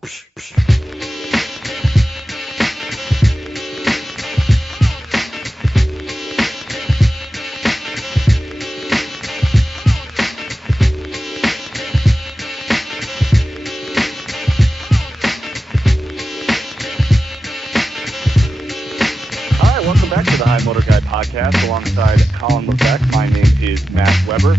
Welcome back to the High Motor Guy podcast alongside Colin Levesque. My name is Matt Weber.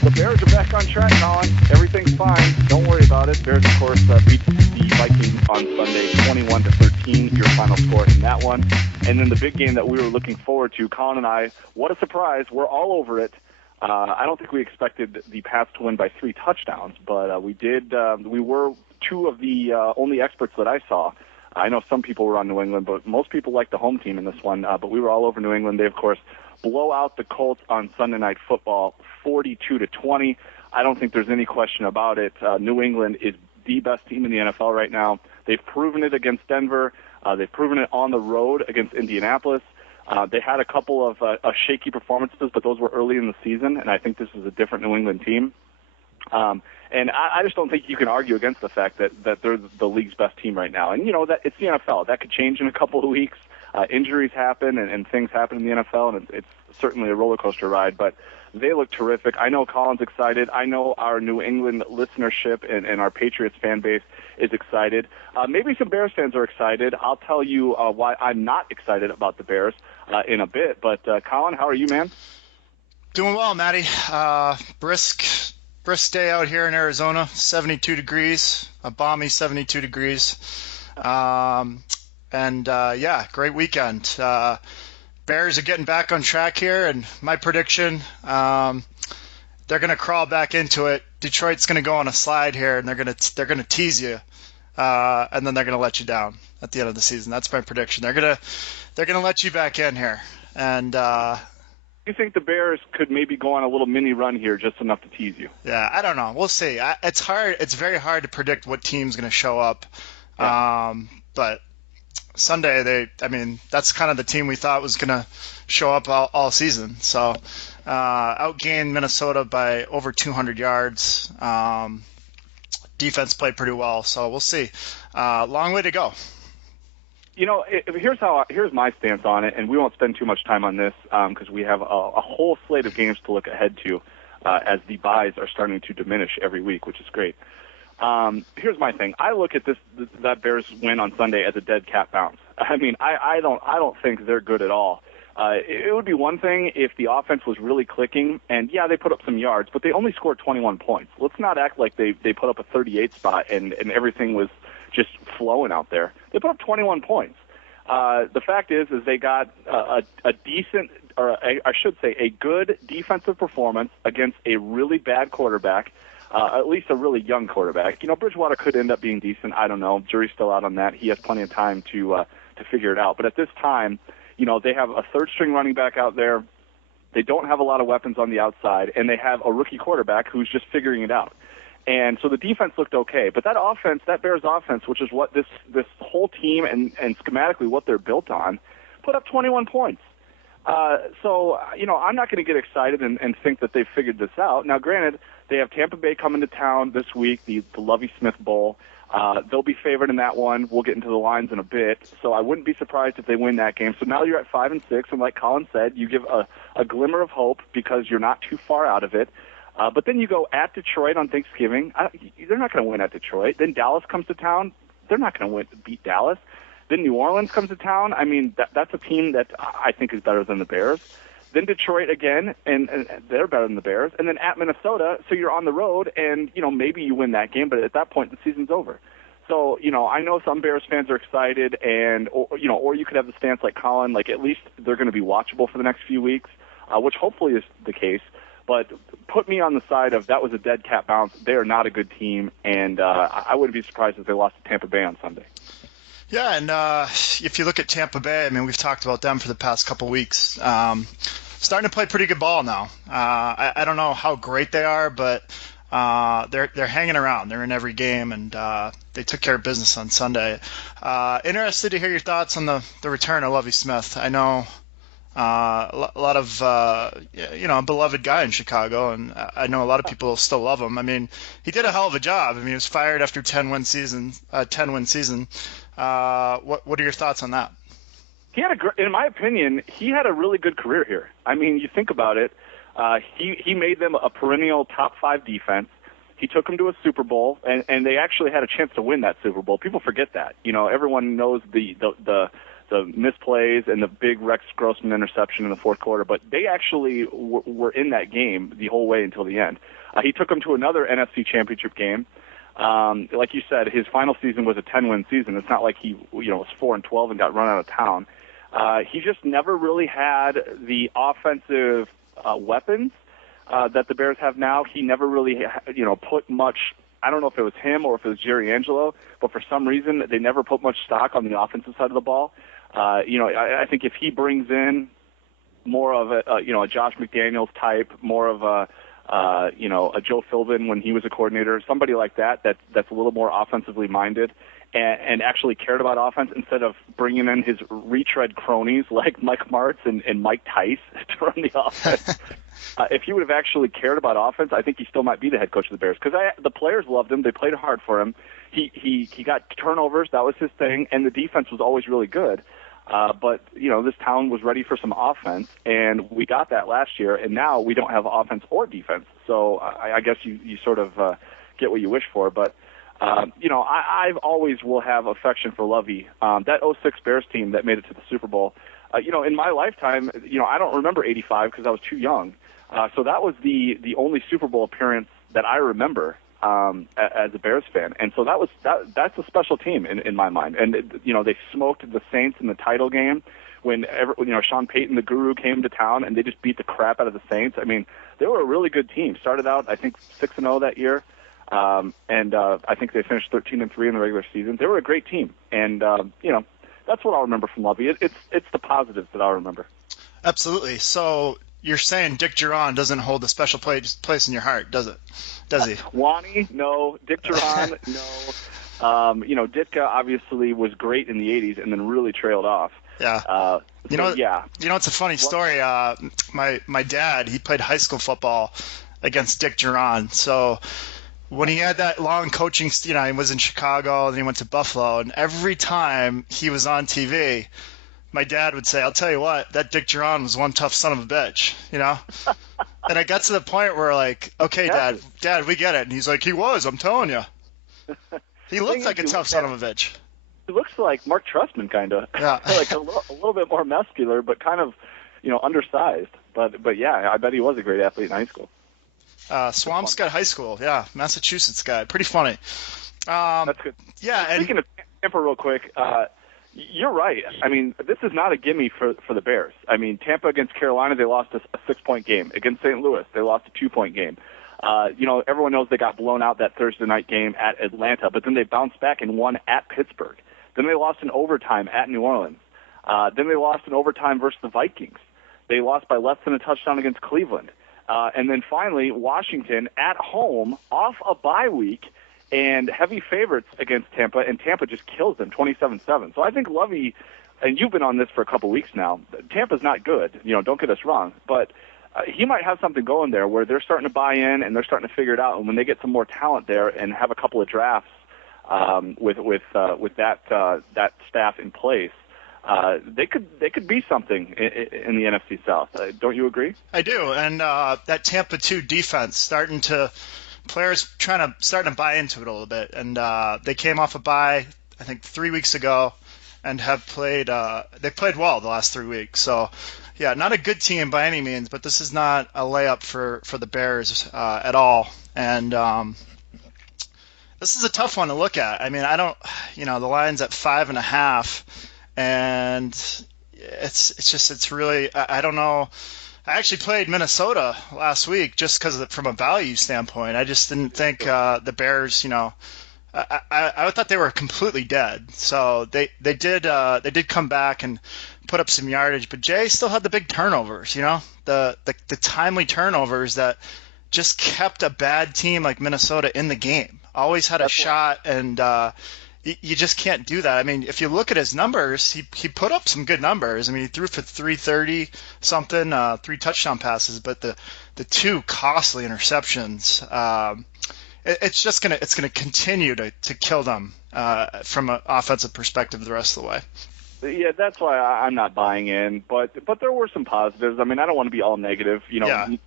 The Bears are back on track, Colin. Everything's fine. Don't worry about it. Bears, of course, beat the Vikings on Sunday 21-13, your final score in that one. And then the big game that we were looking forward to, Colin and I, what a surprise. We're all over it. I don't think we expected the Pats to win by 3 touchdowns, but we did. We were 2 of the only experts that I saw. I know some people were on New England, but most people like the home team in this one. But we were all over New England. They, of course, blow out the Colts on Sunday Night Football 42-20. I don't think there's any question about it. New England is the best team in the NFL right now. They've proven it against Denver. They've proven it on the road against Indianapolis. They had a couple of shaky performances, but those were early in the season, and I think this is a different New England team. And I just don't think you can argue against the fact that they're the league's best team right now. And, you know, that it's the NFL. That could change in a couple of weeks. Injuries happen and things happen in the NFL, and it's certainly a roller coaster ride. But they look terrific. I know Colin's excited. I know our New England listenership and our Patriots fan base is excited. Maybe some Bears fans are excited. I'll tell you why I'm not excited about the Bears in a bit. But, Colin, how are you, man? Doing well, Matty. Brisk day out here in Arizona, 72 degrees, a balmy 72 degrees. Yeah, great weekend. Bears are getting back on track here, and my prediction, they're going to crawl back into it. Detroit's going to go on a slide here, and they're going to tease you, and then they're going to let you down at the end of the season. That's my prediction. They're going to let you back in here, and you think the Bears could maybe go on a little mini run here, just enough to tease you? Yeah, I don't know. We'll see. It's hard. It's very hard to predict what team's going to show up. Yeah. But Sunday, that's kind of the team we thought was going to show up all season. So, outgained Minnesota by over 200 yards. Defense played pretty well. So we'll see. Long way to go. You know, here's my stance on it, and we won't spend too much time on this because we have a whole slate of games to look ahead to as the buys are starting to diminish every week, which is great. Here's my thing. I look at that Bears win on Sunday as a dead cat bounce. I mean, I don't think they're good at all. It would be one thing if the offense was really clicking, and yeah, they put up some yards, but they only scored 21 points. Let's not act like they put up a 38 spot and everything was just flowing out there. They put up 21 points. The fact is they got a decent, or I should say a good defensive performance against a really bad quarterback, at least a really young quarterback. You know, Bridgewater could end up being decent. I don't know. Jury's still out on that. He has plenty of time to figure it out. But at this time, you know, they have a third-string running back out there. They don't have a lot of weapons on the outside, and they have a rookie quarterback who's just figuring it out. And so the defense looked okay, but that offense, that Bears offense, which is what this whole team and schematically what they're built on, put up 21 points. So, you know, I'm not going to get excited and think that they've figured this out. Now, granted, they have Tampa Bay coming to town this week, the Lovie Smith Bowl. They'll be favored in that one. We'll get into the lines in a bit. So I wouldn't be surprised if they win that game. So now you're at 5-6, and like Colin said, you give a glimmer of hope because you're not too far out of it. But then you go at Detroit on Thanksgiving. They're not going to win at Detroit. Then Dallas comes to town. They're not going to beat Dallas. Then New Orleans comes to town. I mean, that's a team that I think is better than the Bears. Then Detroit again, and they're better than the Bears. And then at Minnesota, so you're on the road, and, you know, maybe you win that game, but at that point the season's over. So, you know, I know some Bears fans are excited, or you could have the stance like Colin, like at least they're going to be watchable for the next few weeks, which hopefully is the case. But put me on the side of that was a dead cat bounce. They are not a good team, and I wouldn't be surprised if they lost to Tampa Bay on Sunday. Yeah, and if you look at Tampa Bay, I mean, we've talked about them for the past couple weeks. Starting to play pretty good ball now. I don't know how great they are, but they're hanging around. They're in every game, and they took care of business on Sunday. Interested to hear your thoughts on the return of Lovie Smith. I know A lot of a beloved guy in Chicago, and I know a lot of people still love him. I mean, he did a hell of a job. I mean, he was fired after 10-win season. What are your thoughts on that? He had in my opinion, he had a really good career here. I mean, you think about it. He made them a perennial top 5 defense. He took them to a Super Bowl, and they actually had a chance to win that Super Bowl. People forget that. Everyone knows the misplays and the big Rex Grossman interception in the fourth quarter, but they actually were in that game the whole way until the end. He took them to another NFC Championship game. Like you said, his final season was a 10-win season. It's not like he was 4-12 and got run out of town. He just never really had the offensive weapons that the Bears have now. He never really, put much. I don't know if it was him or if it was Jerry Angelo, but for some reason they never put much stock on the offensive side of the ball. I think if he brings in more of a Josh McDaniels type, more of a Joe Philbin when he was a coordinator, somebody like that's a little more offensively minded and actually cared about offense instead of bringing in his retread cronies like Mike Martz and Mike Tice to run the offense. If he would have actually cared about offense, I think he still might be the head coach of the Bears because the players loved him. They played hard for him. He got turnovers. That was his thing, and the defense was always really good. But this town was ready for some offense, and we got that last year, and now we don't have offense or defense. So I guess you sort of get what you wish for. But, I've always will have affection for Lovey. That 06 Bears team that made it to the Super Bowl, in my lifetime, I don't remember 85 because I was too young. So that was the only Super Bowl appearance that I remember as a Bears fan, and so that's a special team in my mind. And they smoked the Saints in the title game when Sean Payton, the Guru, came to town, and they just beat the crap out of the Saints. I mean, they were a really good team. Started out, I think, 6-0 that year, and I think they finished 13-3 in the regular season. They were a great team, and that's what I'll remember from Lovey. It's the positives that I'll remember. Absolutely. So you're saying Dick Duran doesn't hold a special place in your heart, does he? Wani, no. Dick Duran, no. Ditka obviously was great in the 80s and then really trailed off. Yeah. It's a funny story. My dad, he played high school football against Dick Duran. So when he had that long coaching, he was in Chicago and he went to Buffalo, and every time he was on TV, my dad would say, "I'll tell you what, that Dick Duran was one tough son of a bitch," And I got to the point where, like, okay, Dad, we get it. And he's like, he was, I'm telling you. He looked like a tough son of a bitch. He looks like Mark Trestman, kind of. Yeah. Like a little bit more muscular, but kind of, undersized. But yeah, I bet he was a great athlete in high school. Swampscott High School, yeah, Massachusetts guy. Pretty funny. That's good. Yeah. Speaking of Tampa real quick, you're right. I mean, this is not a gimme for the Bears. I mean, Tampa against Carolina, they lost a 6-point game. Against St. Louis, they lost a 2-point game. Everyone knows they got blown out that Thursday night game at Atlanta, but then they bounced back and won at Pittsburgh. Then they lost in overtime at New Orleans. Then they lost in overtime versus the Vikings. They lost by less than a touchdown against Cleveland. And then finally, Washington at home off a bye week and heavy favorites against Tampa, and Tampa just kills them 27-7. So I think Lovey, and you've been on this for a couple weeks now, Tampa's not good. Don't get us wrong, but he might have something going there where they're starting to buy in and they're starting to figure it out. And when they get some more talent there and have a couple of drafts with that staff in place, they could be something in the NFC South. Don't you agree? I do, and that Tampa 2 defense starting to buy into it a little bit, and they came off a bye, I think 3 weeks ago, and have played. They played well the last 3 weeks. So, yeah, not a good team by any means, but this is not a layup for the Bears at all. And this is a tough one to look at. I mean, the line's at 5.5, and it's really, I don't know. I actually played Minnesota last week just because from a value standpoint. I just didn't think the Bears, I thought they were completely dead. So they did come back and put up some yardage, but Jay still had the big turnovers, the timely turnovers that just kept a bad team like Minnesota in the game. Always had a shot, and you just can't do that. I mean, if you look at his numbers, he put up some good numbers. I mean, he threw for 330 something, 3 touchdown passes, but the 2 costly interceptions, it's gonna continue to kill them from an offensive perspective the rest of the way. Yeah, that's why I'm not buying in. But there were some positives. I mean, I don't want to be all negative.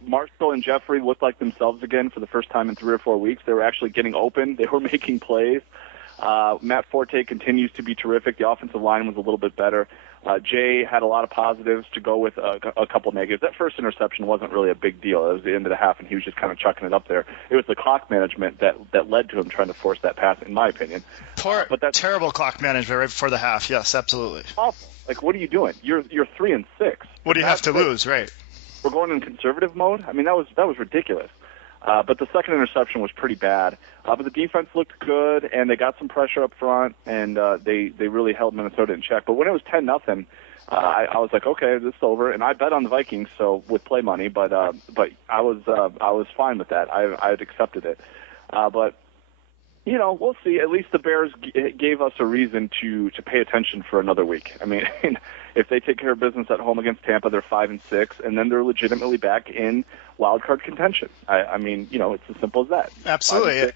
Marshall and Jeffrey looked like themselves again for the first time in 3 or 4 weeks. They were actually getting open. They were making plays. Matt Forte continues to be terrific. The offensive line was a little bit better. Jay had a lot of positives to go with a couple negatives. That first interception wasn't really a big deal. It was the end of the half, and he was just kind of chucking it up there. It was the clock management that led to him trying to force that pass, in my opinion. Terrible clock management right before the half. Yes, absolutely. Awful. Like, what are you doing? You're 3-6. What do you have to lose, right? We're going in conservative mode. I mean, that was ridiculous. But the second interception was pretty bad. But the defense looked good, and they got some pressure up front, and they really held Minnesota in check. But when it was 10-0, I was like, okay, this is over. And I bet on the Vikings, so with play money, but I was fine with that. I had accepted it. But we'll see. At least the Bears gave us a reason to pay attention for another week. I mean, if they take care of business at home against Tampa, they're 5-6, and then they're legitimately back in wild card contention. I mean, it's as simple as that. Absolutely.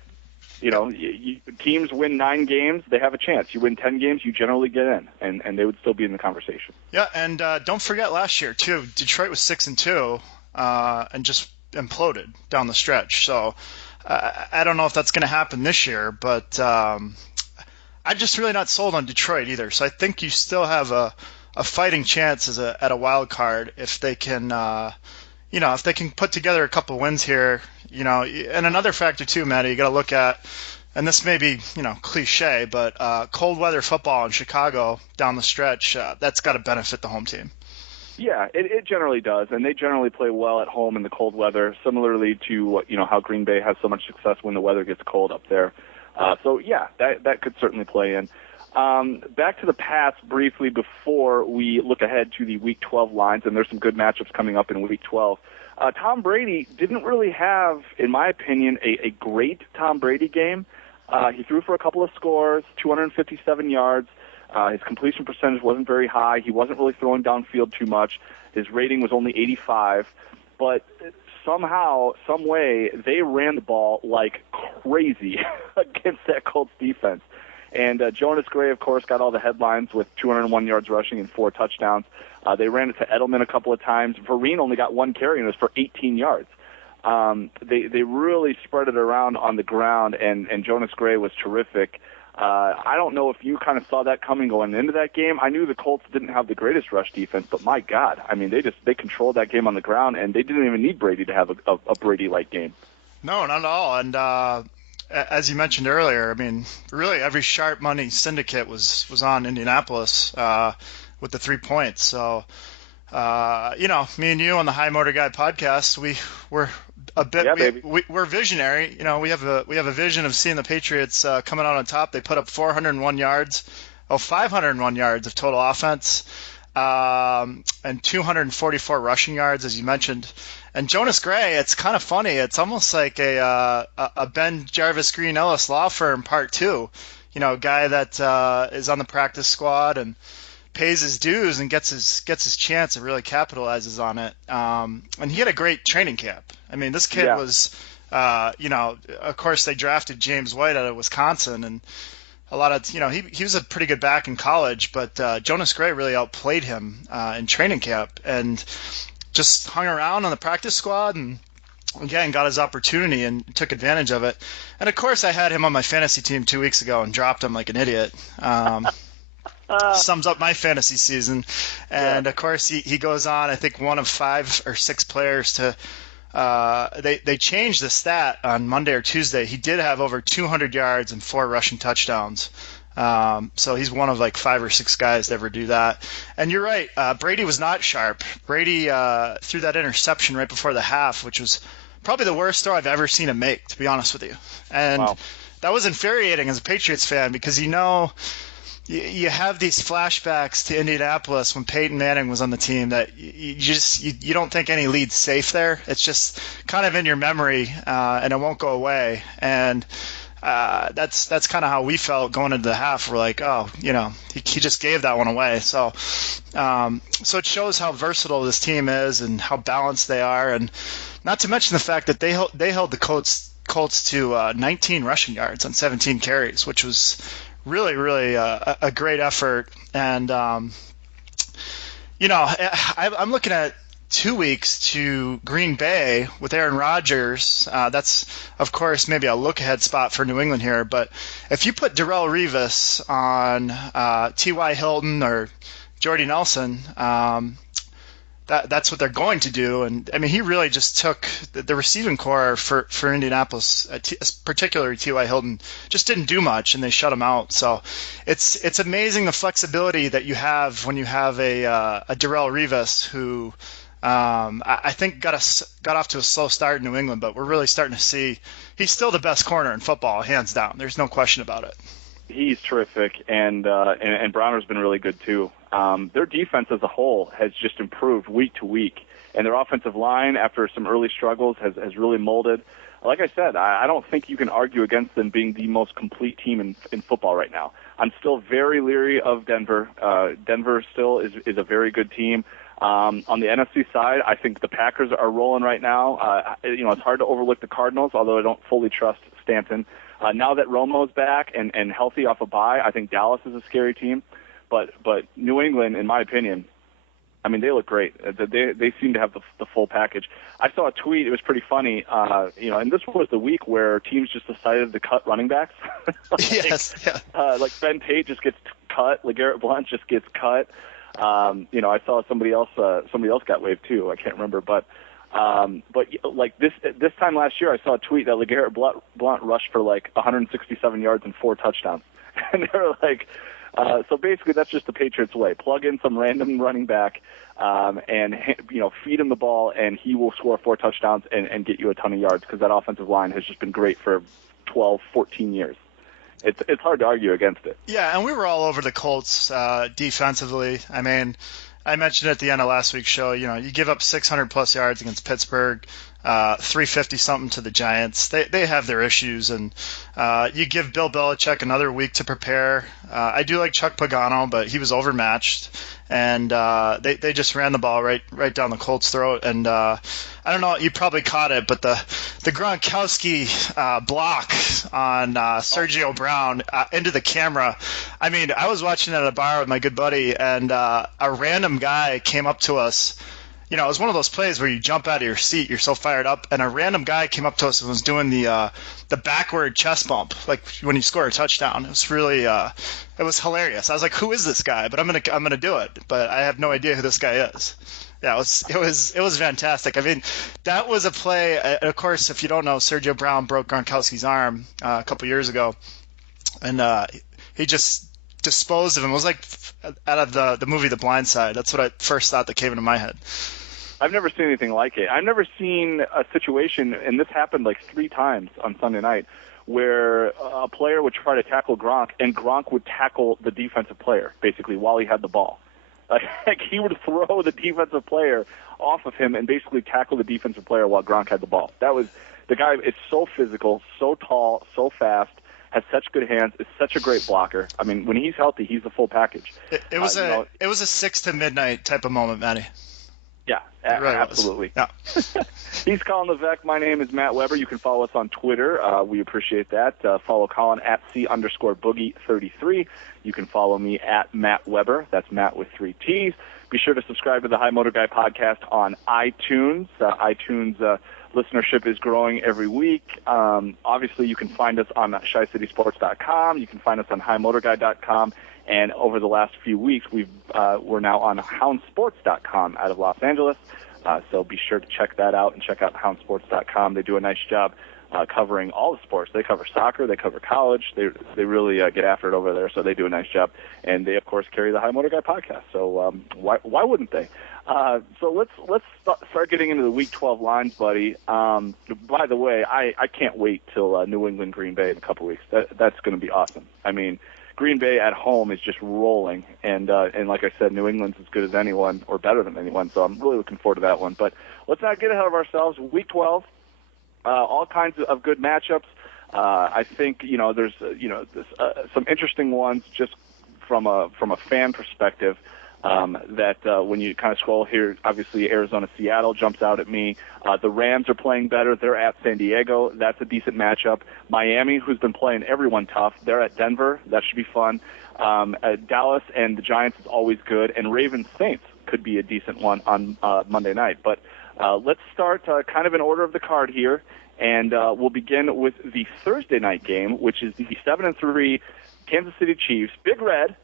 Teams win 9 games, they have a chance. You win 10 games, you generally get in, and they would still be in the conversation. Yeah, and don't forget last year too. Detroit was 6-2, and just imploded down the stretch. So I don't know if that's going to happen this year, but I'm just really not sold on Detroit either. So I think you still have a fighting chance at a wild card if they can, if they can put together a couple wins here. And another factor too, Matty, you got to look at, and this may be cliche, but cold weather football in Chicago down the stretch, that's got to benefit the home team. Yeah, it generally does, and they generally play well at home in the cold weather, similarly to how Green Bay has so much success when the weather gets cold up there. So yeah, that could certainly play in. Back to the Pats briefly before we look ahead to the Week 12 lines, and there's some good matchups coming up in Week 12. Tom Brady didn't really have, in my opinion, a great Tom Brady game. He threw for a couple of scores, 257 yards. His completion percentage wasn't very high. He wasn't really throwing downfield too much. His rating was only 85. But somehow, some way, they ran the ball like crazy against that Colts defense. And Jonas Gray, of course, got all the headlines with 201 yards rushing and 4 touchdowns. They ran it to Edelman a couple of times. Vereen only got 1 carry, and it was for 18 yards. They really spread it around on the ground, and Jonas Gray was terrific. I don't know if you kind of saw that coming going into that game. I knew the Colts didn't have the greatest rush defense, but my God, I mean, they controlled that game on the ground, and they didn't even need Brady to have a Brady-like game. No, not at all. And as you mentioned earlier, I mean, really every sharp money syndicate was on Indianapolis with the 3 points. So, me and you on the High Motor Guy podcast, we're a bit we're visionary. We have a vision of seeing the Patriots coming out on top. They put up 501 yards of total offense, and 244 rushing yards, as you mentioned. And Jonas Gray, it's kind of funny. It's almost like a Ben Jarvis Green Ellis law firm part 2. A guy that is on the practice squad and pays his dues and gets his chance and really capitalizes on it. And he had a great training camp. I mean, this kid was, of course they drafted James White out of Wisconsin, and a lot of, he was a pretty good back in college, but Jonas Gray really outplayed him in training camp and just hung around on the practice squad and again got his opportunity and took advantage of it. And of course I had him on my fantasy team 2 weeks ago and dropped him like an idiot. Sums up my fantasy season. And of course he goes on, I think one of 5 or 6 players to they changed the stat on Monday or Tuesday. He did have over 200 yards and 4 rushing touchdowns. So he's one of like 5 or 6 guys to ever do that. And you're right, Brady was not sharp. Brady threw that interception right before the half, which was probably the worst throw I've ever seen him make, to be honest with you. And that was infuriating as a Patriots fan because you have these flashbacks to Indianapolis when Peyton Manning was on the team that you don't think any lead's safe there. It's just kind of in your memory, and it won't go away. And that's kind of how we felt going into the half. We're like, oh, he just gave that one away. So it shows how versatile this team is and how balanced they are, and not to mention the fact that they held the Colts to 19 rushing yards on 17 carries, which was really, really a great effort. And I'm looking at 2 weeks to Green Bay with Aaron Rodgers. That's, of course, maybe a look-ahead spot for New England here. But if you put Darrelle Revis on T.Y. Hilton or Jordy Nelson, that's what they're going to do. And, I mean, he really just took the receiving core for Indianapolis, particularly T.Y. Hilton, just didn't do much, and they shut him out. So it's amazing the flexibility that you have when you have a Darrelle Revis who – I think got off to a slow start in New England, but we're really starting to see he's still the best corner in football, hands down. There's no question about it. He's terrific, and Browner's been really good too. Their defense as a whole has just improved week to week, and their offensive line, after some early struggles, has really molded. Like I said, I don't think you can argue against them being the most complete team in football right now. I'm still very leery of Denver. Denver still is a very good team. On the NFC side, I think the Packers are rolling right now. It's hard to overlook the Cardinals, although I don't fully trust Stanton. Now that Romo's back and healthy off a bye, I think Dallas is a scary team. But New England, in my opinion, I mean, they look great. They seem to have the full package. I saw a tweet. It was pretty funny. And this was the week where teams just decided to cut running backs. Yes. Yeah. Like Ben Tate just gets cut. LeGarrette Blount just gets cut. I saw somebody else got waived too. I can't remember, but like this time last year, I saw a tweet that LeGarrette Blount rushed for like 167 yards and 4 touchdowns, and they were like, so basically that's just the Patriots way. Plug in some random running back, and feed him the ball, and he will score 4 touchdowns and get you a ton of yards because that offensive line has just been great for 12, 14 years. It's hard to argue against it. Yeah, and we were all over the Colts defensively. I mean, I mentioned at the end of last week's show, you give up 600-plus yards against Pittsburgh, 350-something to the Giants. They have their issues, and you give Bill Belichick another week to prepare. I do like Chuck Pagano, but he was overmatched, and they just ran the ball right down the Colts' throat. And I don't know, you probably caught it, but the Gronkowski block on Sergio Brown into the camera. I mean, I was watching at a bar with my good buddy, and a random guy came up to us. It was one of those plays where you jump out of your seat, you're so fired up, and a random guy came up to us and was doing the backward chest bump, like when you score a touchdown. It was really, it was hilarious. I was like, who is this guy? But I'm gonna do it. But I have no idea who this guy is. Yeah, it was fantastic. I mean, that was a play. Of course, if you don't know, Sergio Brown broke Gronkowski's arm a couple years ago, and he just disposed of him. It was like out of the movie The Blind Side. That's what I first thought that came into my head. I've never seen anything like it. I've never seen a situation, and this happened like 3 times on Sunday night, where a player would try to tackle Gronk, and Gronk would tackle the defensive player, basically, while he had the ball. Like he would throw the defensive player off of him and basically tackle the defensive player while Gronk had the ball. The guy is so physical, so tall, so fast, has such good hands, is such a great blocker. I mean, when he's healthy, he's the full package. It was a 6 to midnight type of moment, Matty. Yeah, really absolutely. Yeah. He's Colin Levesque. My name is Matt Weber. You can follow us on Twitter. We appreciate that. Follow Colin at @C_Boogie33. You can follow me at Matt Weber. That's Matt with 3 T's. Be sure to subscribe to the High Motor Guy podcast on iTunes. iTunes listenership is growing every week. Obviously, you can find us on ShyCitySports.com. You can find us on HighMotorGuy.com. And over the last few weeks, we're now on HoundSports.com out of Los Angeles. So be sure to check that out and check out HoundSports.com. They do a nice job covering all the sports. They cover soccer. They cover college. They really get after it over there. So they do a nice job. And they, of course, carry the High Motor Guy podcast. So why wouldn't they? So let's start getting into the Week 12 lines, buddy. By the way, I can't wait till New England Green Bay in a couple weeks. That's going to be awesome. I mean, Green Bay at home is just rolling, and like I said, New England's as good as anyone, or better than anyone, so I'm really looking forward to that one. But let's not get ahead of ourselves. Week 12, all kinds of good matchups. I think there's some interesting ones just from a fan perspective. That when you kind of scroll here, obviously Arizona-Seattle jumps out at me. The Rams are playing better. They're at San Diego. That's a decent matchup. Miami, who's been playing everyone tough, they're at Denver. That should be fun. Dallas and the Giants is always good. And Ravens-Saints could be a decent one on Monday night. But let's start kind of in order of the card here. And we'll begin with the Thursday night game, which is the 7-3 Kansas City Chiefs. Big Red.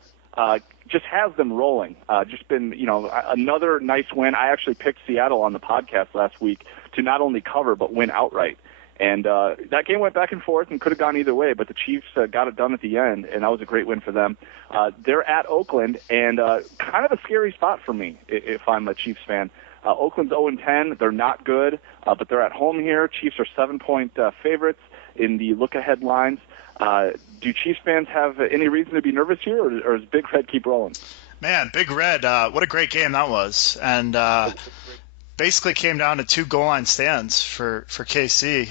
Just has them rolling. Just been, another nice win. I actually picked Seattle on the podcast last week to not only cover but win outright. And that game went back and forth and could have gone either way, but the Chiefs got it done at the end, and that was a great win for them. They're at Oakland, and kind of a scary spot for me if I'm a Chiefs fan. Oakland's 0-10. They're not good, but they're at home here. Chiefs are 7-point favorites in the look-ahead lines. Do Chiefs fans have any reason to be nervous here, or does Big Red keep rolling? Man, Big Red, what a great game that was. And basically came down to 2 goal line stands for KC.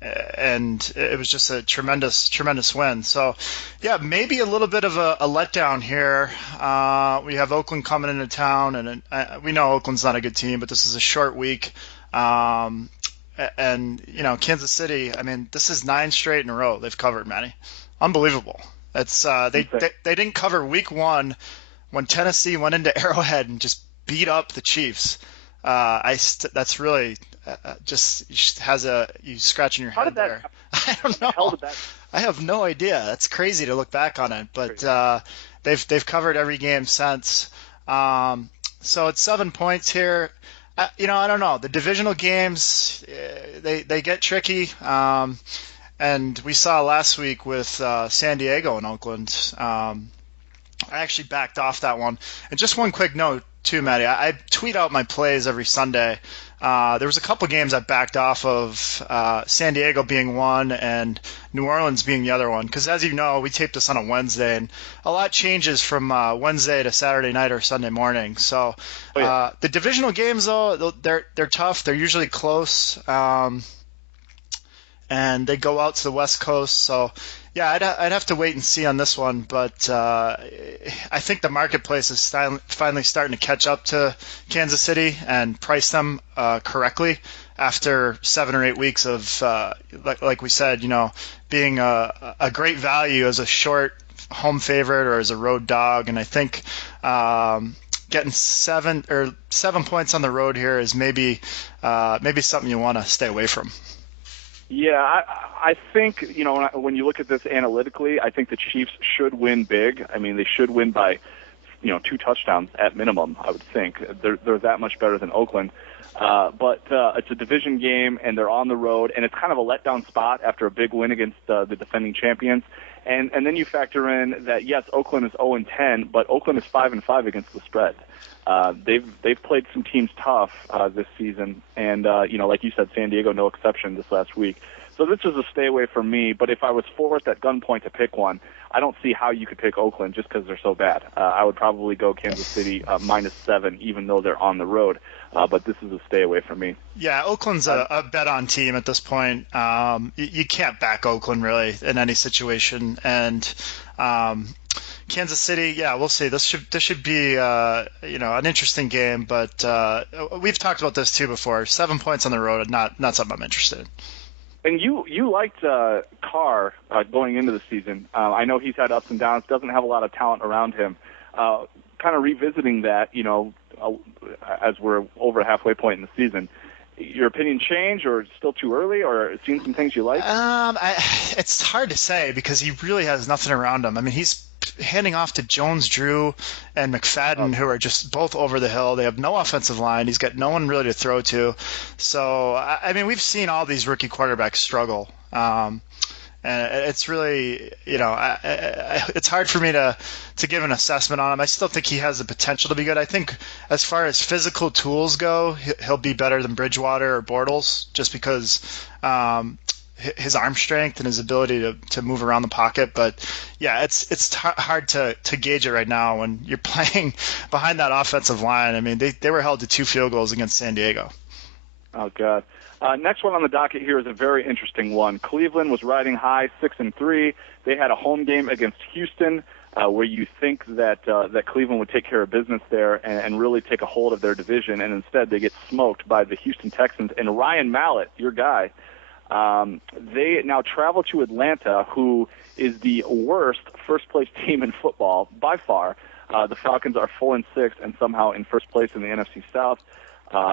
And it was just a tremendous win. So, yeah, maybe a little bit of a letdown here. We have Oakland coming into town, and we know Oakland's not a good team, but this is a short week. And, Kansas City, I mean, this is 9 straight in a row they've covered, Manny. Unbelievable. It's they didn't cover week 1 when Tennessee went into Arrowhead and just beat up the Chiefs. That's really just has you scratching your head there. I don't know. I have no idea. That's crazy to look back on it, but they've covered every game since. So it's 7 points here. I don't know. The divisional games, they get tricky. And we saw last week with San Diego and Oakland. I actually backed off that one. And just one quick note, too, Matty. I tweet out my plays every Sunday. There was a couple games I backed off of, San Diego being one and New Orleans being the other one. Because as you know, we taped this on a Wednesday, and a lot changes from Wednesday to Saturday night or Sunday morning. So the divisional games, though, they're tough. They're usually close. And they go out to the West Coast. So, yeah, I'd have to wait and see on this one. But I think the marketplace is finally starting to catch up to Kansas City and price them correctly after 7 or 8 weeks of, like we said, being a great value as a short home favorite or as a road dog. And I think getting 7 points on the road here is maybe something you want to stay away from. Yeah, I think, when you look at this analytically, I think the Chiefs should win big. I mean, they should win by, 2 touchdowns at minimum, I would think. They're that much better than Oakland. But it's a division game, and they're on the road, and it's kind of a letdown spot after a big win against the defending champions. And then you factor in that, yes, Oakland is 0-10, but Oakland is 5-5 against the spread. They've played some teams tough this season, and like you said, San Diego no exception this last week. So this is a stay away from me. But if I was forced at gunpoint to pick one, I don't see how you could pick Oakland just because they're so bad. I would probably go Kansas City -7, even though they're on the road. But this is a stay away from me. Yeah, Oakland's a bet-on team at this point. You can't back Oakland really in any situation, and Kansas City, yeah, we'll see. This should be an interesting game, but we've talked about this too before. 7 points on the road, not something I'm interested in. And you liked Carr going into the season. I know he's had ups and downs, doesn't have a lot of talent around him. Kind of revisiting that, as we're over a halfway point in the season. Your opinion change, or still too early, or seen some things you like? It's hard to say because he really has nothing around him. I mean, he's handing off to Jones, Drew, and McFadden, who are just both over the hill. They have no offensive line. He's got no one really to throw to. So, I mean, we've seen all these rookie quarterbacks struggle. And it's really, it's hard for me to give an assessment on him. I still think he has the potential to be good. I think as far as physical tools go, he'll be better than Bridgewater or Bortles just because his arm strength and his ability to move around the pocket. But, yeah, it's hard to gauge it right now when you're playing behind that offensive line. I mean, they were held to 2 field goals against San Diego. Oh, God. Next one on the docket here is a very interesting one. Cleveland was riding high, 6-3. They had a home game against Houston, where you think that Cleveland would take care of business there and really take a hold of their division, and instead they get smoked by the Houston Texans. And Ryan Mallett, your guy, they now travel to Atlanta, who is the worst first-place team in football by far. The Falcons are 4-6 and somehow in first place in the NFC South.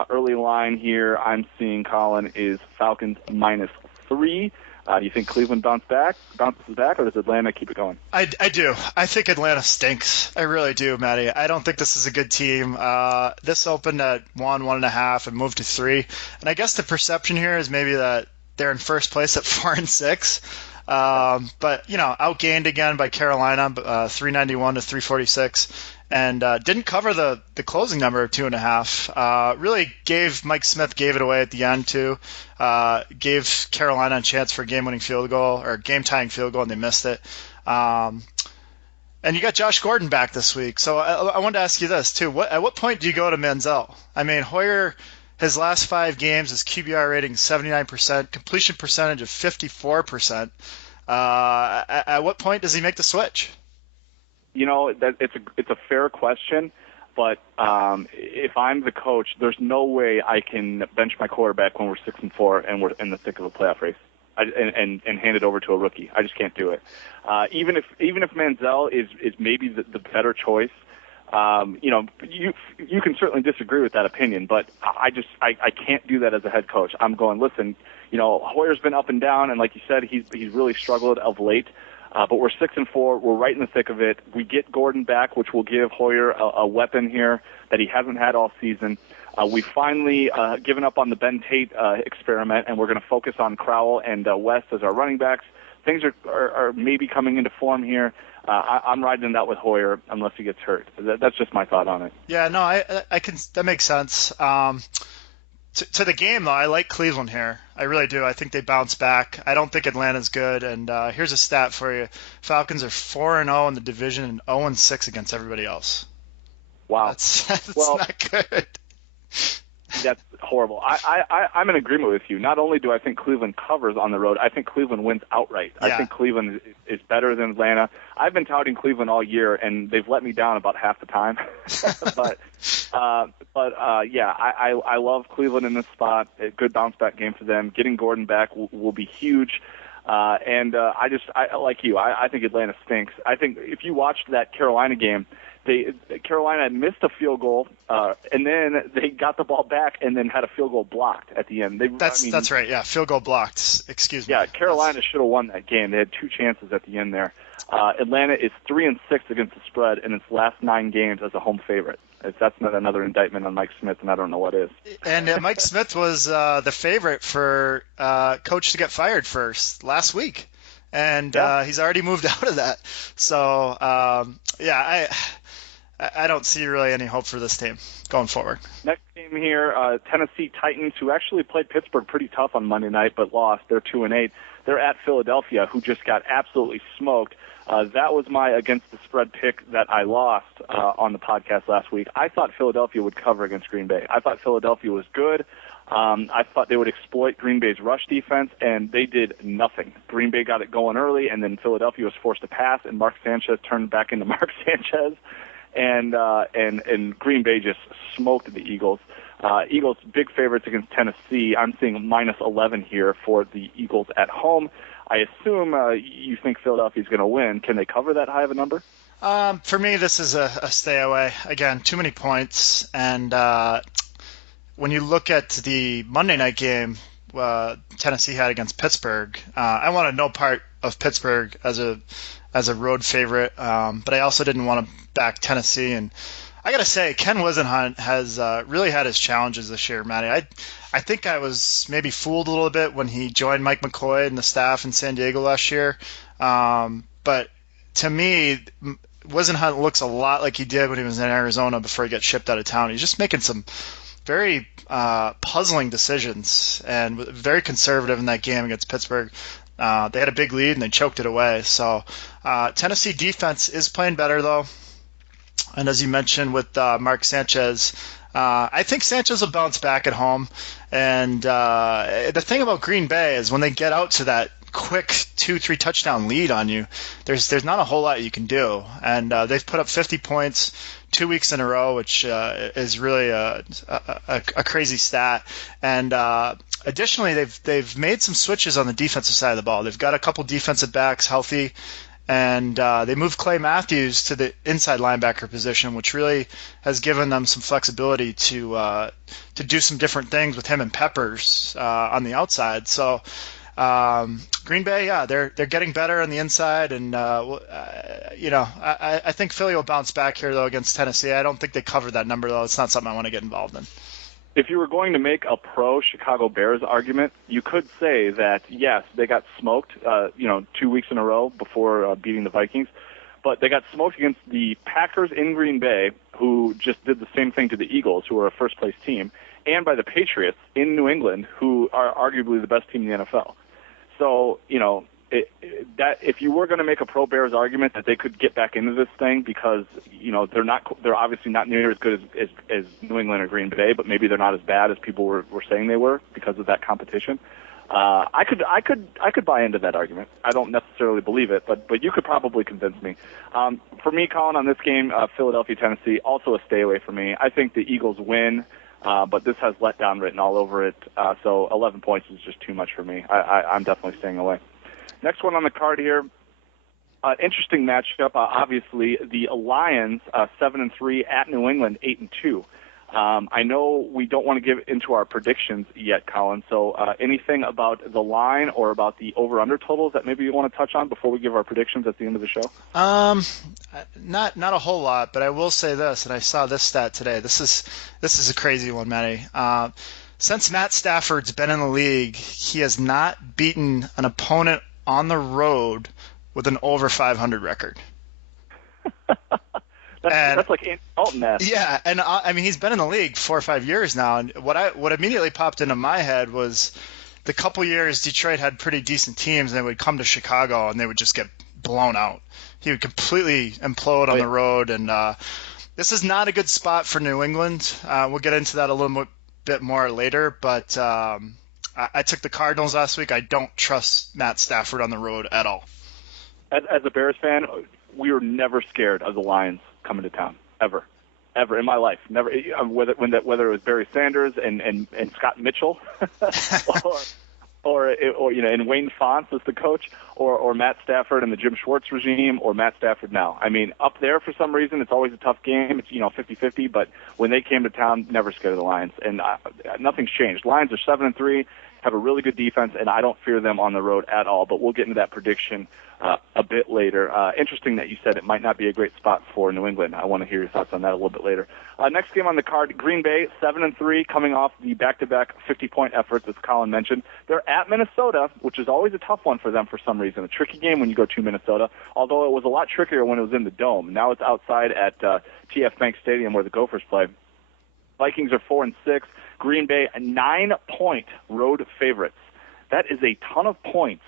Early line here I'm seeing, Colin, is Falcons -3. Do you think Cleveland bounces back, or does Atlanta keep it going? I do. I think Atlanta stinks. I really do, Matty. I don't think this is a good team. This opened at 1.5, and moved to 3. And I guess the perception here is maybe that they're in first place at 4-6. But, outgained again by Carolina, 391 to 346. And didn't cover the closing number of 2.5. Really Mike Smith gave it away at the end too. Gave Carolina a chance for a game-winning field goal or game-tying field goal, and they missed it. And you got Josh Gordon back this week, so I wanted to ask you this too. At what point do you go to Manziel? I mean, Hoyer, his last 5 games, his QBR rating 79%, completion percentage of 54%. At what point does he make the switch? That it's a fair question, but if I'm the coach, there's no way I can bench my quarterback when we're 6-4 and we're in the thick of a playoff race, and hand it over to a rookie. I just can't do it. Even if Manziel is maybe the better choice, you can certainly disagree with that opinion, but I can't do that as a head coach. I'm going, listen, Hoyer's been up and down, and like you said, he's really struggled of late. But we're 6-4. We're right in the thick of it. We get Gordon back, which will give Hoyer a weapon here that he hasn't had all season. We finally given up on the Ben Tate experiment, and we're going to focus on Crowell and West as our running backs. Things are maybe coming into form here. I'm riding that with Hoyer unless he gets hurt. That's just my thought on it. Yeah, no, I can. That makes sense. To the game, though, I like Cleveland here. I really do. I think they bounce back. I don't think Atlanta's good. And here's a stat for you. Falcons are 4-0 in the division and 0-6 against everybody else. Wow. That's not good. That's horrible. I'm in agreement with you. Not only do I think Cleveland covers on the road, I think Cleveland wins outright. Yeah. I think Cleveland is better than Atlanta. I've been touting Cleveland all year, and they've let me down about half the time. but I love Cleveland in this spot. A good bounce-back game for them. Getting Gordon back will be huge. I like you. I think Atlanta stinks. I think if you watched that Carolina game, Carolina missed a field goal, and then they got the ball back and then had a field goal blocked at the end. That's right. Yeah, field goal blocked. Excuse me. Yeah, Carolina should have won that game. They had 2 chances at the end there. Atlanta is 3-6 against the spread in its last 9 games as a home favorite. If that's not another indictment on Mike Smith, and I don't know what is. And Mike Smith was the favorite for coach to get fired first last week, and he's already moved out of that. So I don't see really any hope for this team going forward. Next game here, Tennessee Titans, who actually played Pittsburgh pretty tough on Monday night but lost. They're 2-8. They're at Philadelphia, who just got absolutely smoked. That was my against the spread pick that I lost on the podcast last week. I thought Philadelphia would cover against Green Bay. I thought Philadelphia was good. I thought they would exploit Green Bay's rush defense, and they did nothing. Green Bay got it going early, and then Philadelphia was forced to pass, and Mark Sanchez turned back into Mark Sanchez. And Green Bay just smoked the Eagles. Eagles big favorites against Tennessee. I'm seeing -11 here for the Eagles at home. I assume you think Philadelphia's going to win. Can they cover that high of a number? For me, this is a stay away. Again, too many points. And when you look at the Monday night game Tennessee had against Pittsburgh, I wanted no part of Pittsburgh as a road favorite, but I also didn't want to back Tennessee. And I got to say, Ken Wisenhunt has really had his challenges this year, Matty. I think I was maybe fooled a little bit when he joined Mike McCoy and the staff in San Diego last year. But to me, Wisenhunt looks a lot like he did when he was in Arizona before he got shipped out of town. He's just making some very puzzling decisions and very conservative in that game against Pittsburgh. They had a big lead and they choked it away. So Tennessee defense is playing better, though. And as you mentioned with Mark Sanchez, I think Sanchez will bounce back at home. And the thing about Green Bay is when they get out to that quick 2-3 touchdown lead on you, there's not a whole lot you can do. And they've put up 50 points 2 weeks in a row, which is really a crazy stat. And additionally, they've made some switches on the defensive side of the ball. They've got a couple defensive backs healthy. And they moved Clay Matthews to the inside linebacker position, which really has given them some flexibility to do some different things with him and Peppers on the outside. So Green Bay, yeah, they're getting better on the inside, and I think Philly will bounce back here though against Tennessee. I don't think they covered that number though. It's not something I want to get involved in. If you were going to make a pro-Chicago Bears argument, you could say that, yes, they got smoked, 2 weeks in a row before beating the Vikings, but they got smoked against the Packers in Green Bay, who just did the same thing to the Eagles, who are a first-place team, and by the Patriots in New England, who are arguably the best team in the NFL. So, that if you were going to make a pro-Bears argument that they could get back into this thing because they're obviously not near as good as New England or Green Bay, but maybe they're not as bad as people were saying they were because of that competition. I could buy into that argument. I don't necessarily believe it, but you could probably convince me. For me, Colin, on this game, Philadelphia, Tennessee, also a stay away for me. I think the Eagles win. But this has letdown written all over it, so 11 points is just too much for me. I'm definitely staying away. Next one on the card here, interesting matchup. Obviously, the Lions 7-3 at New England 8-2. I know we don't want to give into our predictions yet, Colin. So anything about the line or about the over/under totals that maybe you want to touch on before we give our predictions at the end of the show? Not a whole lot, but I will say this, and I saw this stat today. This is a crazy one, Matty. Since Matt Stafford's been in the league, he has not beaten an opponent on the road with an over 500 record. That's like Andy Dalton-esque. Yeah, and I mean he's been in the league 4 or 5 years now, and what immediately popped into my head was the couple years Detroit had pretty decent teams, and they would come to Chicago and they would just get blown out. He would completely implode on the road, and this is not a good spot for New England. We'll get into that a little bit more later, but I took the Cardinals last week. I don't trust Matt Stafford on the road at all. As a Bears fan, we were never scared of the Lions coming to town, ever in my life. Never, whether it was Barry Sanders and Scott Mitchell, or and Wayne Fonts as the coach, or Matt Stafford and the Jim Schwartz regime, or Matt Stafford now. I mean, up there for some reason, it's always a tough game. It's 50-50, but when they came to town, never scared of the Lions, and nothing's changed. Lions are 7-3, have a really good defense, and I don't fear them on the road at all. But we'll get into that prediction a bit later. Interesting that you said it might not be a great spot for New England. I want to hear your thoughts on that a little bit later. Next game on the card, Green Bay, 7-3, coming off the back-to-back 50-point efforts, as Colin mentioned. They're at Minnesota, which is always a tough one for them for some reason. A tricky game when you go to Minnesota, although it was a lot trickier when it was in the Dome. Now it's outside at TF Bank Stadium where the Gophers play. Vikings are 4-6. Green Bay, 9-point road favorites. That is a ton of points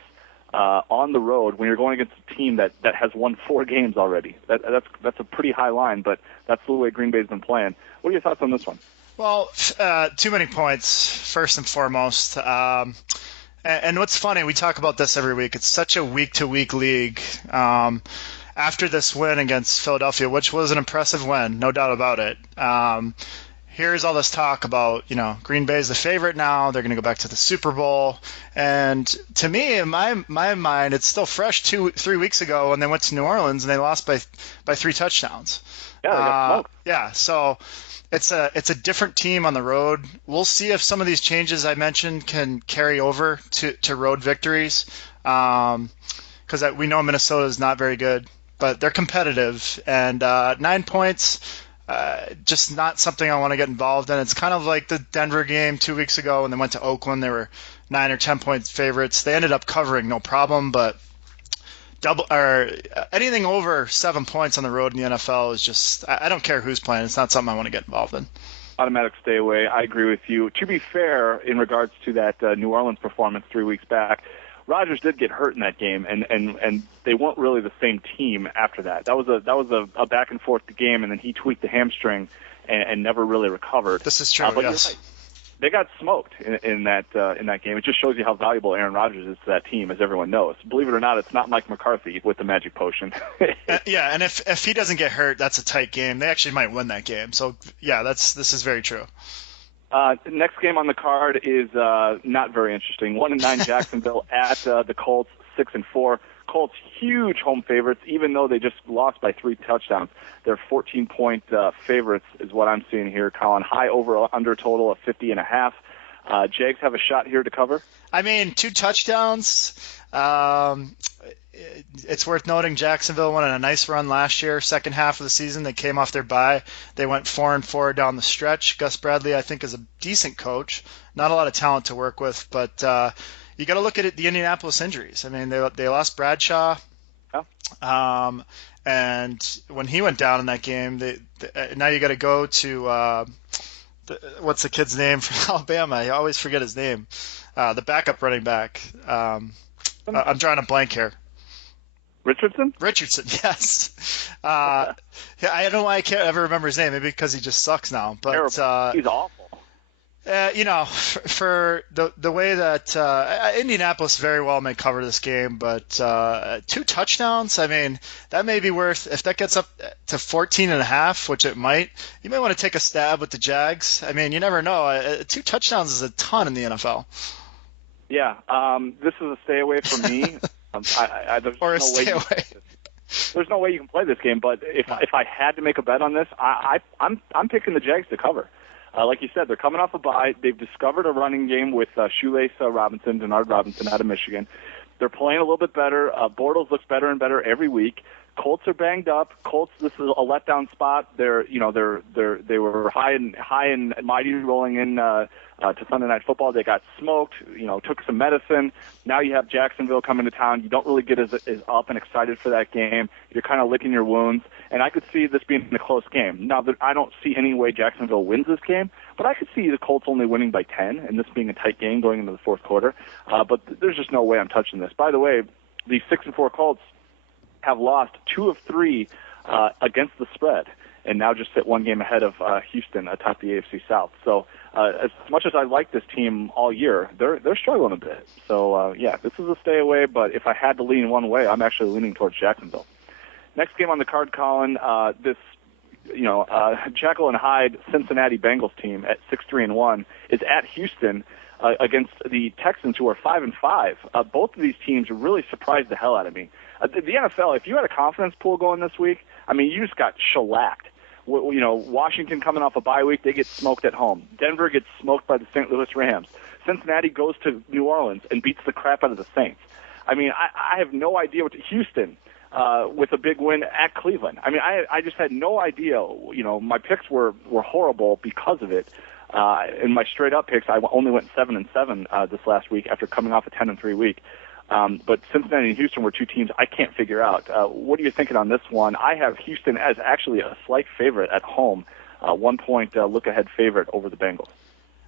on the road when you're going against a team that has won 4 games already. That's a pretty high line, but that's the way Green Bay's been playing. What are your thoughts on this one? Well, too many points, first and foremost. And what's funny, we talk about this every week. It's such a week-to-week league. After this win against Philadelphia, which was an impressive win, no doubt about it, here's all this talk about, Green Bay's the favorite now. They're going to go back to the Super Bowl. And to me, in my mind, it's still fresh 3 weeks ago when they went to New Orleans and they lost by 3 touchdowns. Yeah, they got smoked. Yeah, so it's a different team on the road. We'll see if some of these changes I mentioned can carry over to road victories. Because we know Minnesota is not very good, but they're competitive. And 9 points, just not something I want to get involved in. It's kind of like the Denver game 2 weeks ago when they went to Oakland. They were 9 or 10 point favorites. They ended up covering, no problem, but anything over 7 points on the road in the NFL is just, I don't care who's playing. It's not something I want to get involved in. Automatic stay away. I agree with you. To be fair, in regards to that New Orleans performance 3 weeks back, Rodgers did get hurt in that game, and they weren't really the same team after that. That was a back and forth game, and then he tweaked the hamstring and never really recovered. This is true. But yes. You're right. They got smoked in that game. It just shows you how valuable Aaron Rodgers is to that team, as everyone knows. Believe it or not, it's not Mike McCarthy with the magic potion. Yeah, and if he doesn't get hurt, that's a tight game. They actually might win that game. So yeah, this is very true. Next game on the card is not very interesting. 1-9 Jacksonville at the Colts, 6-4. Colts huge home favorites, even though they just lost by 3 touchdowns. They're 14-point favorites, is what I'm seeing here, Colin. High over/under total of 50.5. Jags have a shot here to cover. I mean, 2 touchdowns. It's worth noting Jacksonville went on a nice run last year. Second half of the season, they came off their bye. They went 4-4 down the stretch. Gus Bradley, I think, is a decent coach. Not a lot of talent to work with, but you got to look at the Indianapolis injuries. I mean, they lost Bradshaw. Yeah. And when he went down in that game, now you got to go to what's the kid's name from Alabama? I always forget his name. The backup running back. I'm drawing a blank here. Richardson, yes. Yeah, I don't know why I can't ever remember his name. Maybe because he just sucks now. But he's awful. For the way that Indianapolis very well may cover this game, but 2 touchdowns, I mean, that may be worth, if that gets up to 14.5, which it might, you may want to take a stab with the Jags. I mean, you never know. 2 touchdowns is a ton in the NFL. Yeah, this is a stay away for me. There's no way you can play this game, but if I had to make a bet on this, I'm picking the Jags to cover. Like you said, they're coming off a bye. They've discovered a running game with Shoelace Robinson, Denard Robinson out of Michigan. They're playing a little bit better. Bortles looks better and better every week. Colts are banged up. Colts, this is a letdown spot. They were high and mighty rolling in to Sunday Night Football. They got smoked. Took some medicine. Now you have Jacksonville coming to town. You don't really get as up and excited for that game. You're kind of licking your wounds. And I could see this being a close game. Now, I don't see any way Jacksonville wins this game, but I could see the Colts only winning by 10 and this being a tight game going into the fourth quarter. But there's just no way I'm touching this. By the way, the 6-4 Colts have lost 2 of 3 against the spread, and now just sit 1 game ahead of Houston atop the AFC South. So as much as I like this team all year, they're struggling a bit. So this is a stay away. But if I had to lean one way, I'm actually leaning towards Jacksonville. Next game on the card, Colin, Jekyll and Hyde Cincinnati Bengals team at 6-3-1 is at Houston against the Texans, who are 5-5. Both of these teams really surprised the hell out of me. The NFL, if you had a confidence pool going this week, I mean, you just got shellacked. Washington coming off a bye week, they get smoked at home. Denver gets smoked by the St. Louis Rams. Cincinnati goes to New Orleans and beats the crap out of the Saints. I mean, I have no idea what Houston with a big win at Cleveland. I mean, I just had no idea. My picks were horrible because of it. In my straight-up picks, I only went 7-7 this last week after coming off a 10-3 week. But Cincinnati and Houston were 2 teams I can't figure out. What are you thinking on this one? I have Houston as actually a slight favorite at home, 1-point look-ahead favorite over the Bengals.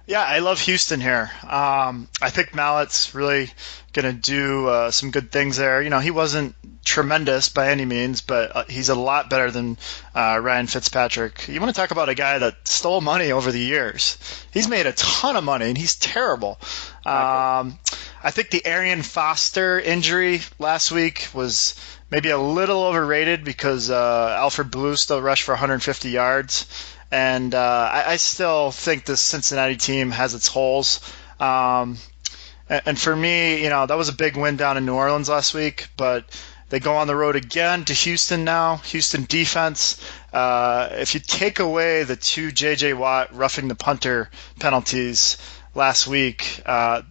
Yeah, I love Houston here. I think Mallett's really going to do some good things there. He wasn't tremendous by any means, but he's a lot better than Ryan Fitzpatrick. You want to talk about a guy that stole money over the years. He's made a ton of money, and he's terrible. I think the Arian Foster injury last week was maybe a little overrated because Alfred Blue still rushed for 150 yards. And I still think this Cincinnati team has its holes. And for me, that was a big win down in New Orleans last week, but they go on the road again to Houston now. Houston defense, if you take away the 2 J.J. Watt roughing the punter penalties last week,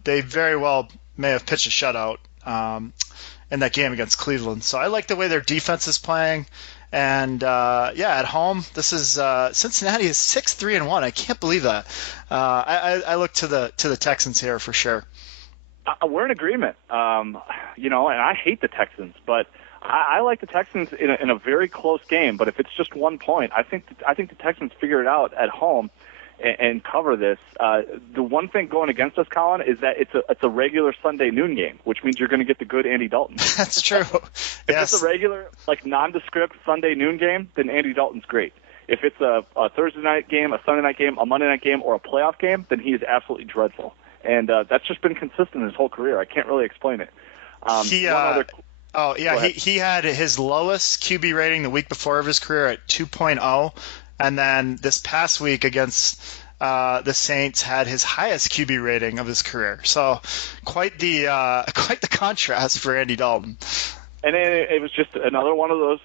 they very well may have pitched a shutout in that game against Cleveland. So I like the way their defense is playing. And at home, this is Cincinnati is 6-3-1. I can't believe that. I look to the Texans here for sure. We're in agreement. And I hate the Texans, but I like the Texans in a very close game. But if it's just 1 point, I think the Texans figure it out at home. and cover this. The one thing going against us, Colin, is that it's a regular Sunday noon game, which means you're going to get the good Andy Dalton. That's true. If Yes. it's a regular, like, nondescript Sunday noon game, then Andy Dalton's great. If it's a Thursday night game, a Sunday night game, a Monday night game, or a playoff game, then he is absolutely dreadful. And that's just been consistent his whole career. I can't really explain it. He had his lowest QB rating the week before of his career at 2.0, and then this past week against the Saints had his highest QB rating of his career. So quite the contrast for Andy Dalton. And it was just another one of those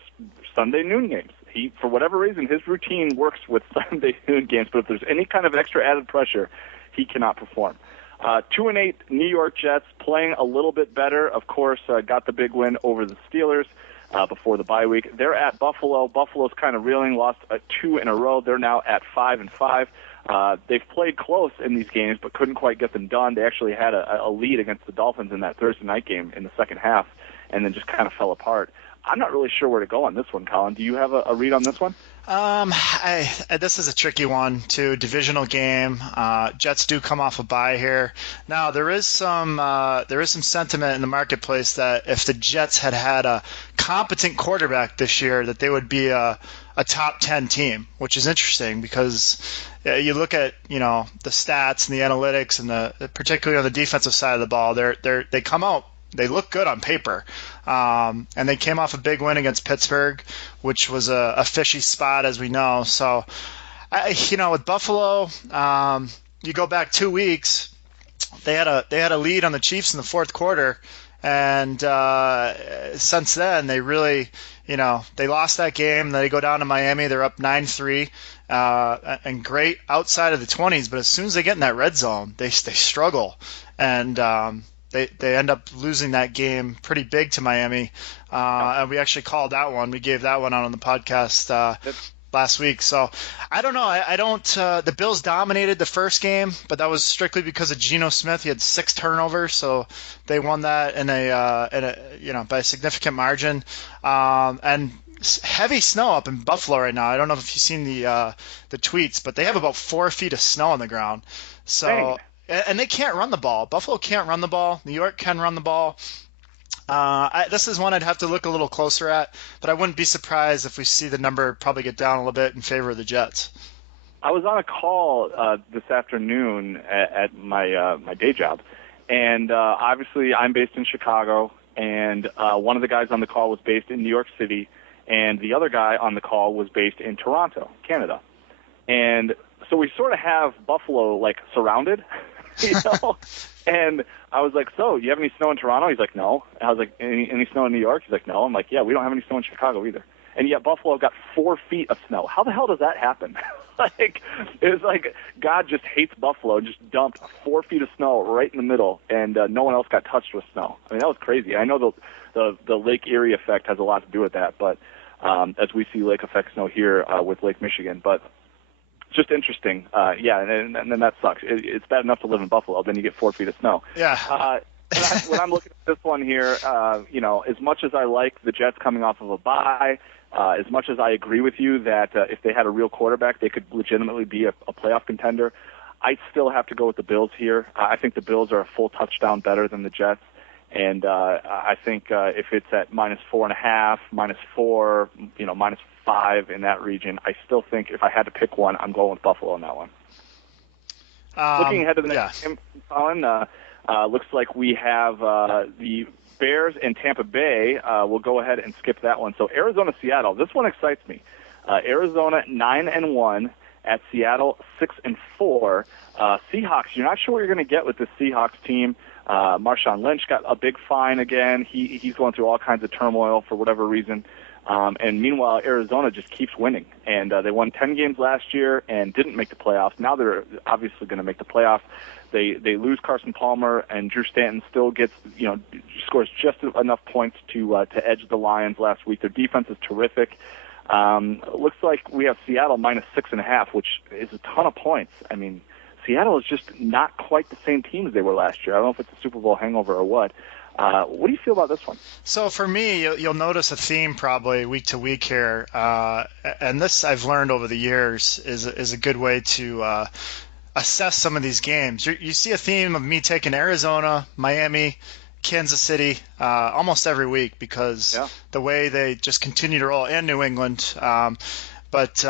Sunday noon games. He, for whatever reason, his routine works with Sunday noon games, but if there's any kind of extra added pressure, he cannot perform. 2-8 New York Jets playing a little bit better. Of course, got the big win over the Steelers before the bye week. They're at Buffalo. Buffalo's kind of reeling, lost 2 in a row. They're now at 5-5. They've played close in these games, but couldn't quite get them done. They actually had a lead against the Dolphins in that Thursday night game in the second half, and then just kind of fell apart. I'm not really sure where to go on this one, Colin. Do you have a read on this one? This is a tricky one too. Divisional game. Jets do come off a bye here. Now there is some sentiment in the marketplace that if the Jets had a competent quarterback this year, that they would be a top 10 team, which is interesting because you look at the stats and the analytics and particularly on the defensive side of the ball, they come out. They look good on paper, and they came off a big win against Pittsburgh, which was a fishy spot, as we know. So, with Buffalo, you go back 2 weeks, they had a lead on the Chiefs in the fourth quarter, and since then they really, they lost that game. They go down to Miami, they're up 9-3, and great outside of the 20s, but as soon as they get in that red zone, they struggle, and They end up losing that game pretty big to Miami, and we actually called that one. We gave that one out on the podcast last week. So I don't know. I don't. The Bills dominated the first game, but that was strictly because of Geno Smith. He had 6 turnovers, so they won that in a by a significant margin. And heavy snow up in Buffalo right now. I don't know if you've seen the tweets, but they have about 4 feet of snow on the ground. So. Dang. And they can't run the ball. Buffalo can't run the ball. New York can run the ball. This is one I'd have to look a little closer at, but I wouldn't be surprised if we see the number probably get down a little bit in favor of the Jets. I was on a call this afternoon at my day job, and obviously I'm based in Chicago, and one of the guys on the call was based in New York City, and the other guy on the call was based in Toronto, Canada. And so we sort of have Buffalo, like, surrounded. And I was like, so, you have any snow in Toronto? He's like, no. I was like, any snow in New York? He's like, no. I'm like, yeah, we don't have any snow in Chicago either. And yet Buffalo got 4 feet of snow. How the hell does that happen? It was like God just hates Buffalo and just dumped 4 feet of snow right in the middle, and no one else got touched with snow. I mean, that was crazy. I know the Lake Erie effect has a lot to do with that, but as we see lake effect snow here with Lake Michigan. But just interesting. And then that sucks. It's bad enough to live in Buffalo. Then you get 4 feet of snow. Yeah. When I'm looking at this one here, as much as I like the Jets coming off of a bye, as much as I agree with you that if they had a real quarterback, they could legitimately be a playoff contender, I still have to go with the Bills here. I think the Bills are a full touchdown better than the Jets. And I think if it's at -4.5, -4, -5 in that region, I still think if I had to pick one, I'm going with Buffalo in that one. Looking ahead to the next game, Colin, looks like we have the Bears and Tampa Bay. We'll go ahead and skip that one. So Arizona, Seattle. This one excites me. Arizona 9-1 at Seattle 6-4. Seahawks. You're not sure what you're going to get with this Seahawks team. Marshawn Lynch got a big fine again. He's going through all kinds of turmoil for whatever reason. And meanwhile, Arizona just keeps winning. And they won 10 games last year and didn't make the playoffs. Now they're obviously going to make the playoffs. They lose Carson Palmer, and Drew Stanton still gets, scores just enough points to edge the Lions last week. Their defense is terrific. Looks like we have Seattle -6.5, which is a ton of points. I mean, Seattle is just not quite the same team as they were last year. I don't know if it's a Super Bowl hangover or what. What do you feel about this one? So for me, you'll notice a theme probably week to week here, and this I've learned over the years is a good way to assess some of these games. You see a theme of me taking Arizona, Miami, Kansas City almost every week because the way they just continue to roll, and New England. But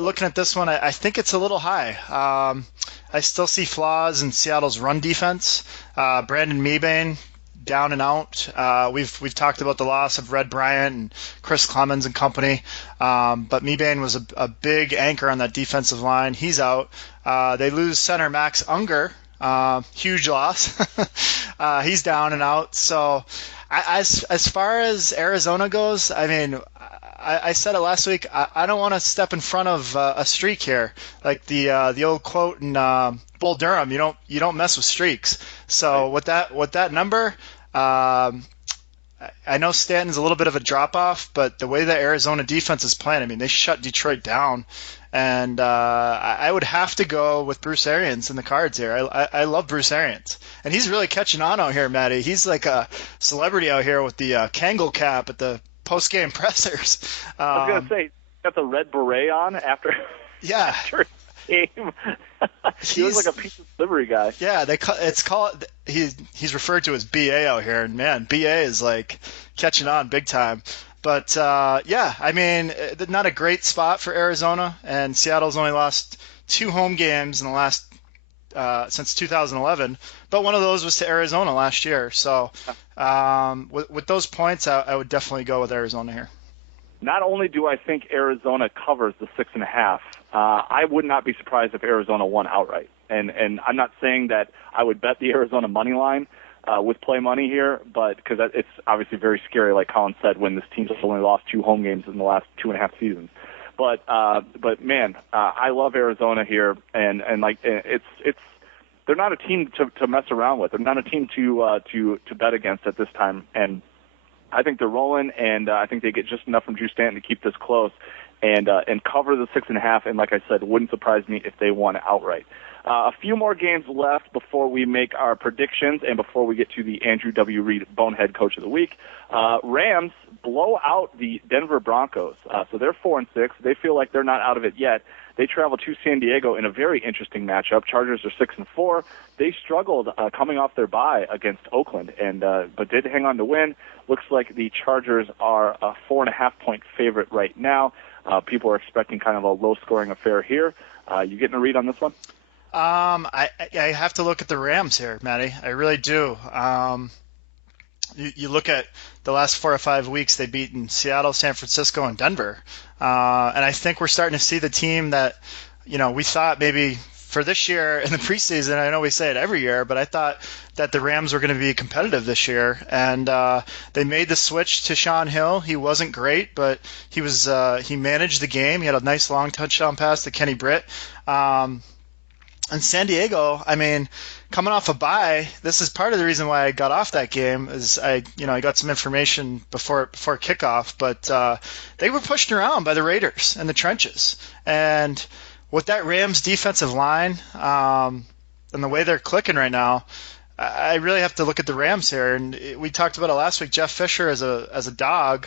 looking at this one, I think it's a little high. I still see flaws in Seattle's run defense. Brandon Mebane down and out. We've talked about the loss of Red Bryant and Chris Clemens and company, but Mebane was a big anchor on that defensive line. He's out. They lose center Max Unger, huge loss. He's down and out. So as far as Arizona goes, I mean, I said it last week. I don't want to step in front of a streak here, like the old quote in Bull Durham. You don't mess with streaks. So with that number, I know Stanton's a little bit of a drop off, but the way that Arizona defense is playing, I mean, they shut Detroit down, and I would have to go with Bruce Arians in the cards here. I love Bruce Arians, and he's really catching on out here, Matty. He's like a celebrity out here with the Kangol cap at the post-game pressers. I was going to say, got the red beret on after after game. He was like a piece of livery guy. Yeah, he's referred to as BA out here, and man, BA is like catching on big time. But I mean, not a great spot for Arizona, and Seattle's only lost 2 home games in the last since 2011, but one of those was to Arizona last year. So with those points, I would definitely go with Arizona here. Not only do I think Arizona covers the 6.5, I would not be surprised if Arizona won outright. And I'm not saying that I would bet the Arizona money line with play money here, but because it's obviously very scary, like Colin said, when this team's only lost 2 home games in the last 2.5 seasons. But man, I love Arizona here, and like it's they're not a team to mess around with. They're not a team to bet against at this time, and I think they're rolling, and I think they get just enough from Drew Stanton to keep this close and cover the 6.5. And like I said, it wouldn't surprise me if they won outright. A few more games left before we make our predictions and before we get to the Andrew W. Reed Bonehead Coach of the Week. Rams blow out the Denver Broncos. So they're 4-6. They feel like they're not out of it yet. They travel to San Diego in a very interesting matchup. Chargers are 6-4. They struggled coming off their bye against Oakland, but did hang on to win. Looks like the Chargers are a 4.5-point favorite right now. People are expecting kind of a low-scoring affair here. You getting a read on this one? I have to look at the Rams here, Matty. I really do. You look at the last 4 or 5 weeks, they've beaten Seattle, San Francisco, and Denver. And I think we're starting to see the team that, we thought maybe for this year in the preseason, I know we say it every year, but I thought that the Rams were going to be competitive this year. And they made the switch to Sean Hill. He wasn't great, but he managed the game. He had a nice long touchdown pass to Kenny Britt. And San Diego, I mean, coming off a bye, this is part of the reason why I got off that game. Is I got some information before kickoff, but they were pushed around by the Raiders in the trenches. And with that Rams defensive line and the way they're clicking right now, I really have to look at the Rams here. And we talked about it last week. Jeff Fisher as a dog.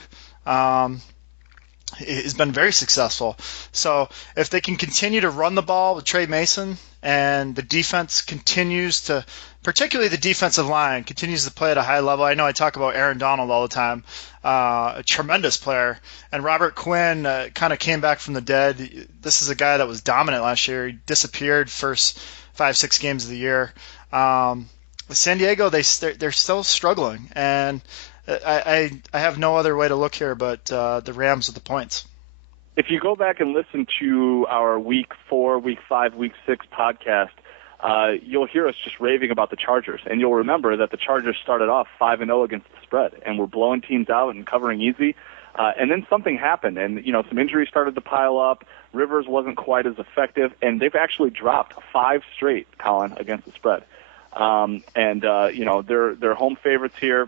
Has been very successful. So if they can continue to run the ball with Trey Mason and the defense continues to, particularly the defensive line, continues to play at a high level. I know I talk about Aaron Donald all the time, a tremendous player. And Robert Quinn kind of came back from the dead. This is a guy that was dominant last year. He disappeared first 5-6 games of the year. San Diego, they're still struggling. And I have no other way to look here but the Rams with the points. If you go back and listen to our Week 4, Week 5, Week 6 podcast, you'll hear us just raving about the Chargers. And you'll remember that the Chargers started off 5-0 against the spread and were blowing teams out and covering easy. And then something happened, and some injuries started to pile up. Rivers wasn't quite as effective, and they've actually dropped 5 straight, Colin, against the spread. They're home favorites here.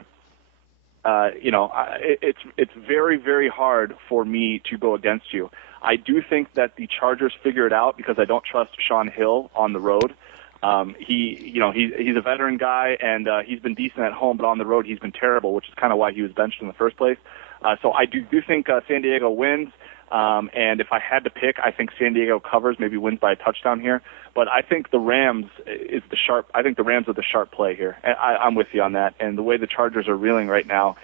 It's very, very hard for me to go against you. I do think that the Chargers figure it out because I don't trust Sean Hill on the road. He's a veteran guy, and he's been decent at home, but on the road he's been terrible, which is kind of why he was benched in the first place. So I do think San Diego wins. And if I had to pick, I think San Diego covers, maybe wins by a touchdown here. But I think the Rams are the sharp play here. I'm with you on that. And the way the Chargers are reeling right now,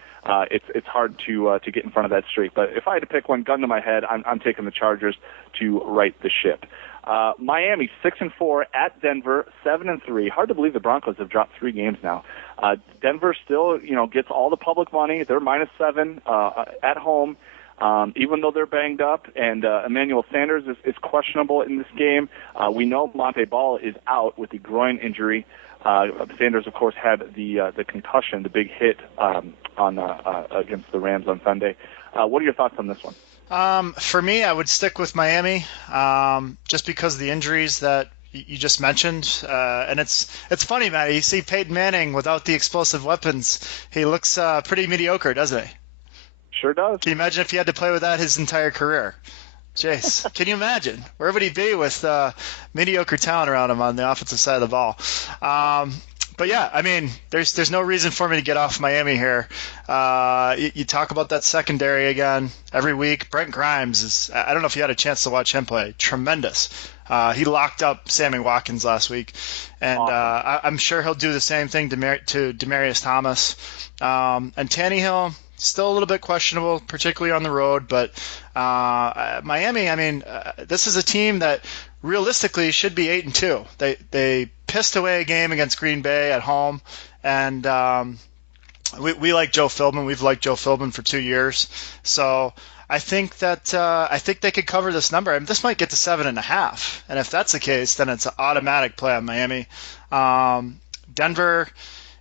it's hard to get in front of that streak. But if I had to pick one, gun to my head, I'm taking the Chargers to right the ship. Miami 6-4 at Denver 7-3. Hard to believe the Broncos have dropped 3 games now. Denver still gets all the public money. They're -7 at home. Even though they're banged up, and Emmanuel Sanders is questionable in this game. We know Monte Ball is out with the groin injury. Sanders, of course, had the concussion, the big hit against the Rams on Sunday. What are your thoughts on this one? For me, I would stick with Miami, just because of the injuries that you just mentioned. And it's funny, Matt. You see Peyton Manning without the explosive weapons, he looks pretty mediocre, doesn't he? Sure does. Can you imagine if he had to play with that his entire career? Jace, can you imagine? Where would he be with mediocre talent around him on the offensive side of the ball? But yeah, I mean, there's no reason for me to get off Miami here. You talk about that secondary again every week. Brent Grimes I don't know if you had a chance to watch him play. Tremendous. He locked up Sammy Watkins last week, and awesome. I'm sure he'll do the same thing to Demaryius Thomas. And Tannehill, still a little bit questionable, particularly on the road. But Miami, I mean, this is a team that realistically should be 8-2. They pissed away a game against Green Bay at home, and we like Joe Philbin. We've liked Joe Philbin for 2 years, so I think they could cover this number. I mean, this might get to 7.5, and if that's the case, then it's an automatic play on Miami. Denver,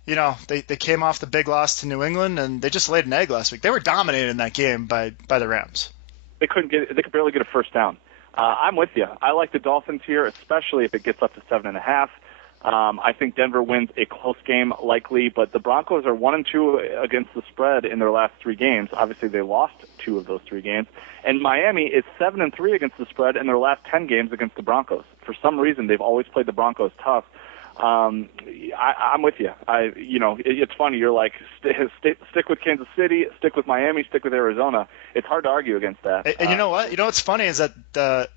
they came off the big loss to New England, and they just laid an egg last week. They were dominated in that game by the Rams. They could barely get a first down. I'm with you. I like the Dolphins here, especially if it gets up to 7.5. I think Denver wins a close game likely, but the Broncos are 1-2 against the spread in their last 3 games. Obviously, they lost 2 of those 3 games. And Miami is 7-3 against the spread in their last 10 games against the Broncos. For some reason, they've always played the Broncos tough. I'm with you. It's funny. You're like, stick with Kansas City, stick with Miami, stick with Arizona. It's hard to argue against that. And you know what? You know what's funny is that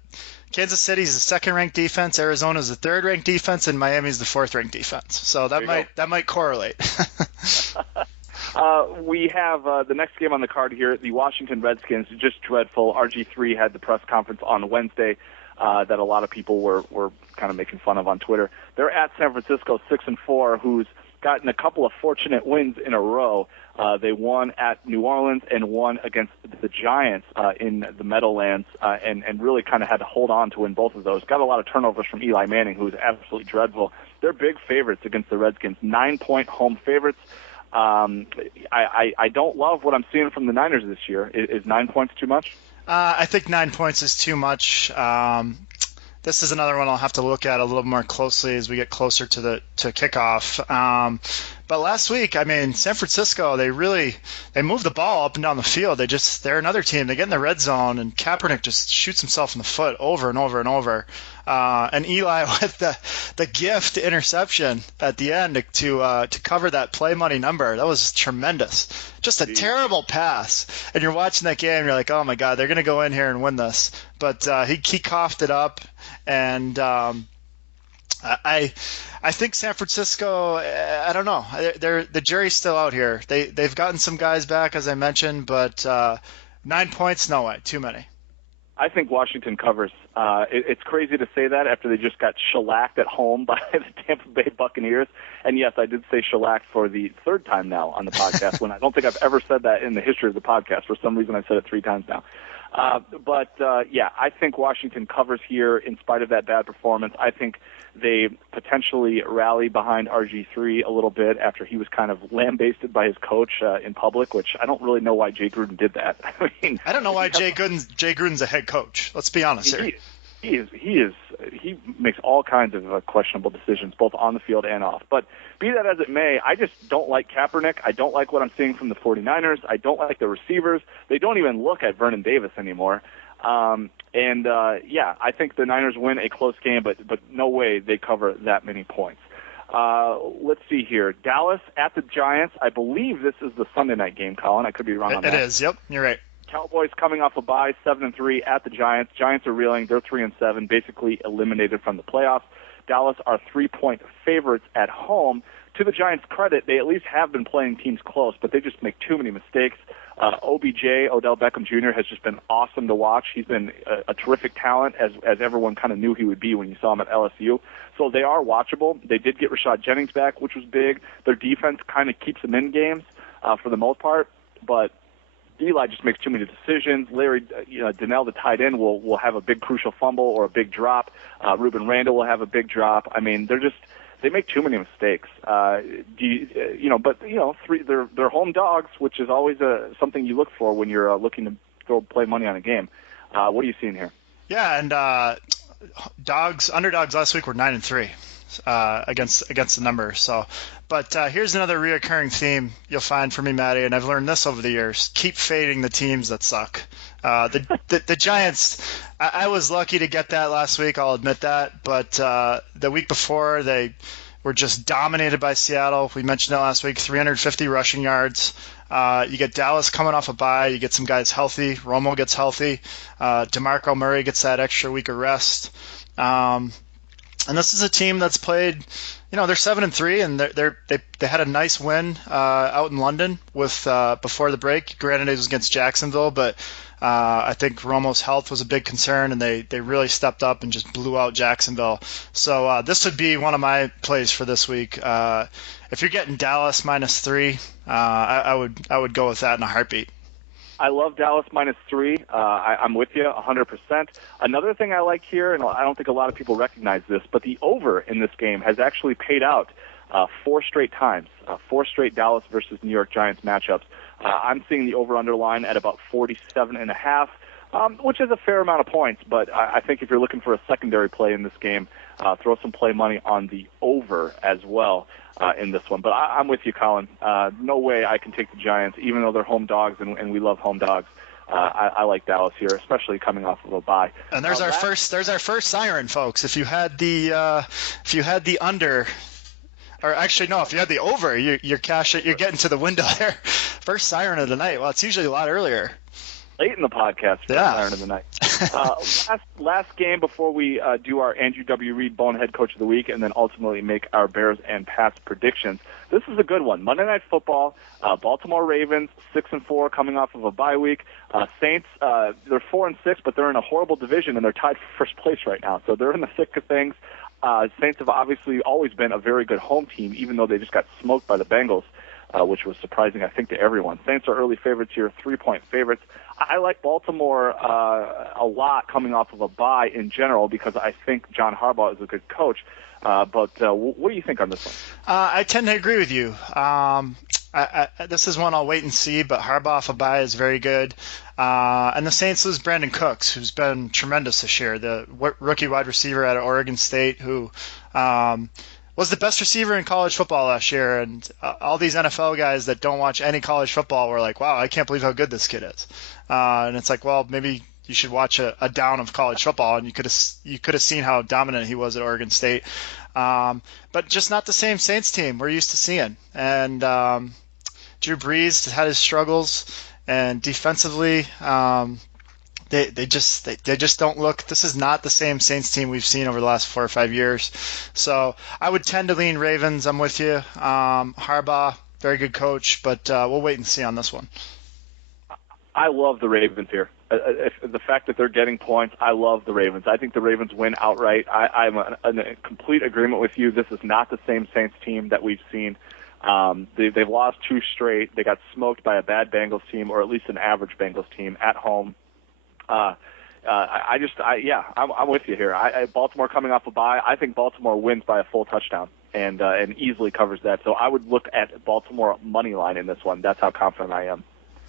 Kansas City is the 2nd-ranked defense, Arizona is the 3rd-ranked defense, and Miami is the 4th-ranked defense. So that might correlate. We have the next game on the card here. The Washington Redskins, just dreadful. RG3 had the press conference on Wednesday that a lot of people were kind of making fun of on Twitter. They're at San Francisco 6-4, who's gotten a couple of fortunate wins in a row. They won at New Orleans and won against the Giants in the Meadowlands, and really kind of had to hold on to win both of those. Got a lot of turnovers from Eli Manning, who's absolutely dreadful. They're big favorites against the Redskins, 9-point home favorites. I don't love what I'm seeing from the Niners this year. Is 9 points too much? I think 9 points is too much. This is another one I'll have to look at a little more closely as we get closer to kickoff. But last week, I mean, San Francisco, they moved the ball up and down the field. They're another team. They get in the red zone, and Kaepernick just shoots himself in the foot over and over and over. And Eli with the gift interception at the end to cover that play money number. That was tremendous. Just a terrible pass. And you're watching that game, you're like, oh my God, they're going to go in here and win this. But he coughed it up, and I think San Francisco, I don't know. The jury's still out here. They've gotten some guys back, as I mentioned, but 9 points, no way, too many. I think Washington covers. It's crazy to say that after they just got shellacked at home by the Tampa Bay Buccaneers. And yes, I did say shellacked for the 3rd time now on the podcast, when I don't think I've ever said that in the history of the podcast. For some reason, I said it 3 times now. Yeah, I think Washington covers here in spite of that bad performance. I think they potentially rally behind RG3 a little bit after he was kind of lambasted by his coach in public, which I don't really know why Jay Gruden did that. I don't know why Jay Gruden's a head coach. Let's be honest here. he makes all kinds of questionable decisions, both on the field and off. But be that as it may, I just don't like Kaepernick. I don't like what I'm seeing from the 49ers. I don't like the receivers. They don't even look at Vernon Davis anymore. I think the Niners win a close game, but no way they cover that many points. Let's see here. Dallas at the Giants. I believe this is the Sunday night game, Colin. I could be wrong on that. It is. Yep, you're right. Cowboys coming off a bye, 7-3 at the Giants. Giants are reeling. They're 3-7, basically eliminated from the playoffs. Dallas are 3-point favorites at home. To the Giants' credit, they at least have been playing teams close, but they just make too many mistakes. OBJ, Odell Beckham Jr., has just been awesome to watch. He's been a terrific talent, as everyone kind of knew he would be when you saw him at LSU. So they are watchable. They did get Rashad Jennings back, which was big. Their defense kind of keeps them in games for the most part, but Eli just makes too many decisions. Larry Donnell, the tight end, will have a big crucial fumble or a big drop. Ruben Randall will have a big drop. I mean, they make too many mistakes. They're home dogs, which is always something you look for when you're looking to play money on a game. What are you seeing here? Yeah, and underdogs last week were 9-3 against the number. So, but here's another reoccurring theme you'll find for me, Maddie, and I've learned this over the years: keep fading the teams that suck. The Giants, I was lucky to get that last week, I'll admit that, but the week before they were just dominated by Seattle. We mentioned that last week, 350 rushing yards. You get Dallas coming off a bye. You get some guys healthy. Romo gets healthy. DeMarco Murray gets that extra week of rest. And this is a team that's played, they're 7-3, and they had a nice win out in London with before the break. Granted, it was against Jacksonville, but I think Romo's health was a big concern, and they really stepped up and just blew out Jacksonville. So this would be one of my plays for this week. If you're getting Dallas -3, I would go with that in a heartbeat. I love Dallas -3. I'm with you 100%. Another thing I like here, and I don't think a lot of people recognize this, but the over in this game has actually paid out 4 straight times, 4 straight Dallas versus New York Giants matchups. I'm seeing the over-under line at about 47.5, which is a fair amount of points, but I think if you're looking for a secondary play in this game, throw some play money on the over as well in this one. But I'm with you, Colin. No way I can take the Giants, even though they're home dogs, and we love home dogs. I like Dallas here, especially coming off of a bye. And there's our first siren, folks. If you had the under, or actually no, if you had the over, you're getting to the window there. First siren of the night. Well, it's usually a lot earlier. Late in the podcast, siren of the night. Last game before we do our Andrew W. Reed Bonehead Coach of the Week, and then ultimately make our Bears and Pats predictions. This is a good one. Monday Night Football. Baltimore Ravens 6-4, coming off of a bye week. Saints, they're 4-6, but they're in a horrible division, and they're tied for first place right now. So they're in the thick of things. Saints have obviously always been a very good home team, even though they just got smoked by the Bengals, which was surprising, I think, to everyone. Saints are early favorites here, 3-point favorites. I like Baltimore a lot coming off of a bye in general because I think John Harbaugh is a good coach. But what do you think on this one? I tend to agree with you. This is one I'll wait and see, but Harbaugh off a bye is very good. And the Saints lose Brandon Cooks, who's been tremendous this year, the rookie wide receiver out of Oregon State, who was the best receiver in college football last year. And all these NFL guys that don't watch any college football were like, wow, I can't believe how good this kid is. And it's like, well, maybe you should watch a down of college football, and you could have seen how dominant he was at Oregon State. But just not the same Saints team we're used to seeing. And Drew Brees had his struggles, and defensively, they just don't look. This is not the same Saints team we've seen over the last 4 or 5 years. So I would tend to lean Ravens. I'm with you. Harbaugh, very good coach, but we'll wait and see on this one. I love the Ravens here. The fact that they're getting points, I love the Ravens. I think the Ravens win outright. I'm in complete agreement with you. This is not the same Saints team that we've seen. They've lost 2 straight. They got smoked by a bad Bengals team, or at least an average Bengals team at home. I'm with you here. Baltimore coming off a bye. I think Baltimore wins by a full touchdown and easily covers that. So I would look at Baltimore money line in this one. That's how confident I am.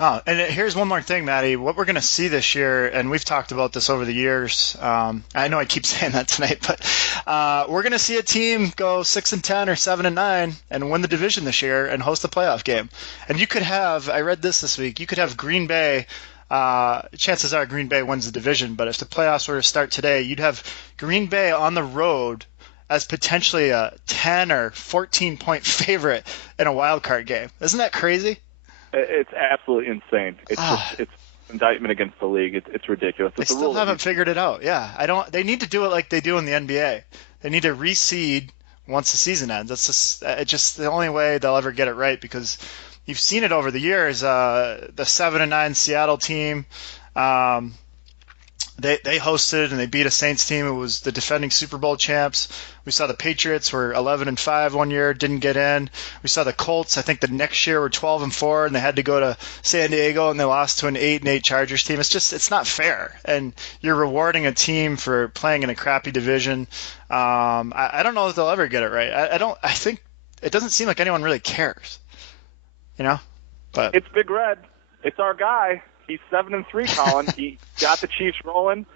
Oh, and here's one more thing, Maddie. What we're going to see this year, and we've talked about this over the years. I know I keep saying that tonight, but we're going to see a team go 6-10 or 7-9 and win the division this year and host a playoff game. And you could have, I read this week, you could have Green Bay. Chances are Green Bay wins the division, but if the playoffs were to start today, you'd have Green Bay on the road as potentially a 10 or 14 point favorite in a wild card game. Isn't that crazy? It's absolutely insane. It's indictment against the league. It's ridiculous. They still haven't figured it out. Yeah, They need to do it like they do in the NBA. They need to reseed once the season ends. That's just the only way they'll ever get it right, because you've seen it over the years. The 7-9 Seattle team. They hosted and they beat a Saints team who was the defending Super Bowl champs. We saw the Patriots were 11-5 one year, didn't get in. We saw the Colts, I think the next year were 12-4, and they had to go to San Diego and they lost to an 8-8 Chargers team. It's not fair, and you're rewarding a team for playing in a crappy division. I don't know if they'll ever get it right. I think it doesn't seem like anyone really cares, But it's Big Red. It's our guy. He's 7-3, Colin. He got the Chiefs rolling.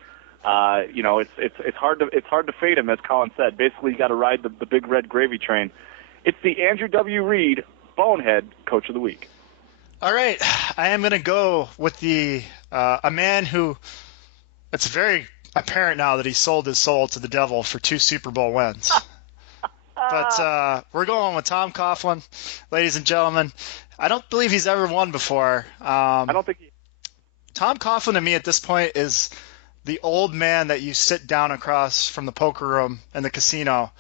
It's hard to fade him, as Colin said. Basically, you got to ride the Big Red gravy train. It's the Andrew W. Reed Bonehead Coach of the Week. All right, I am going to go with a man who it's very apparent now that he sold his soul to the devil for 2 Super Bowl wins. But we're going with Tom Coughlin, ladies and gentlemen. I don't believe he's ever won before. I don't think Tom Coughlin to me at this point is the old man that you sit down across from the poker room in the casino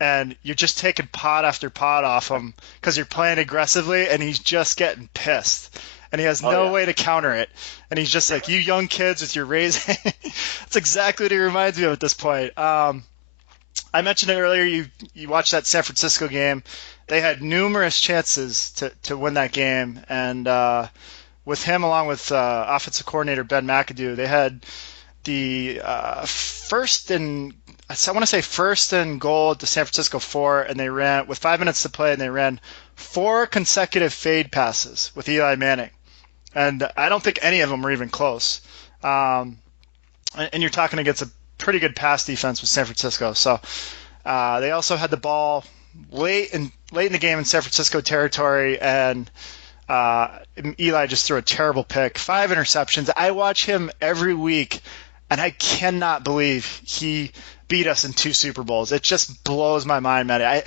and you're just taking pot after pot off him because you're playing aggressively and he's just getting pissed. And he has no way to counter it. And he's just like, you young kids with your raising. That's exactly what he reminds me of at this point. I mentioned it earlier. You watched that San Francisco game. They had numerous chances to win that game. And with him, along with offensive coordinator Ben McAdoo, they had the first and goal at the San Francisco 4, and they ran with 5 minutes to play, and they ran 4 consecutive fade passes with Eli Manning, and I don't think any of them were even close. And you're talking against a pretty good pass defense with San Francisco. So they also had the ball late in the game in San Francisco territory, and Eli just threw a terrible pick, 5 interceptions. I watch him every week, and I cannot believe he beat us in 2 Super Bowls. It just blows my mind, Matty.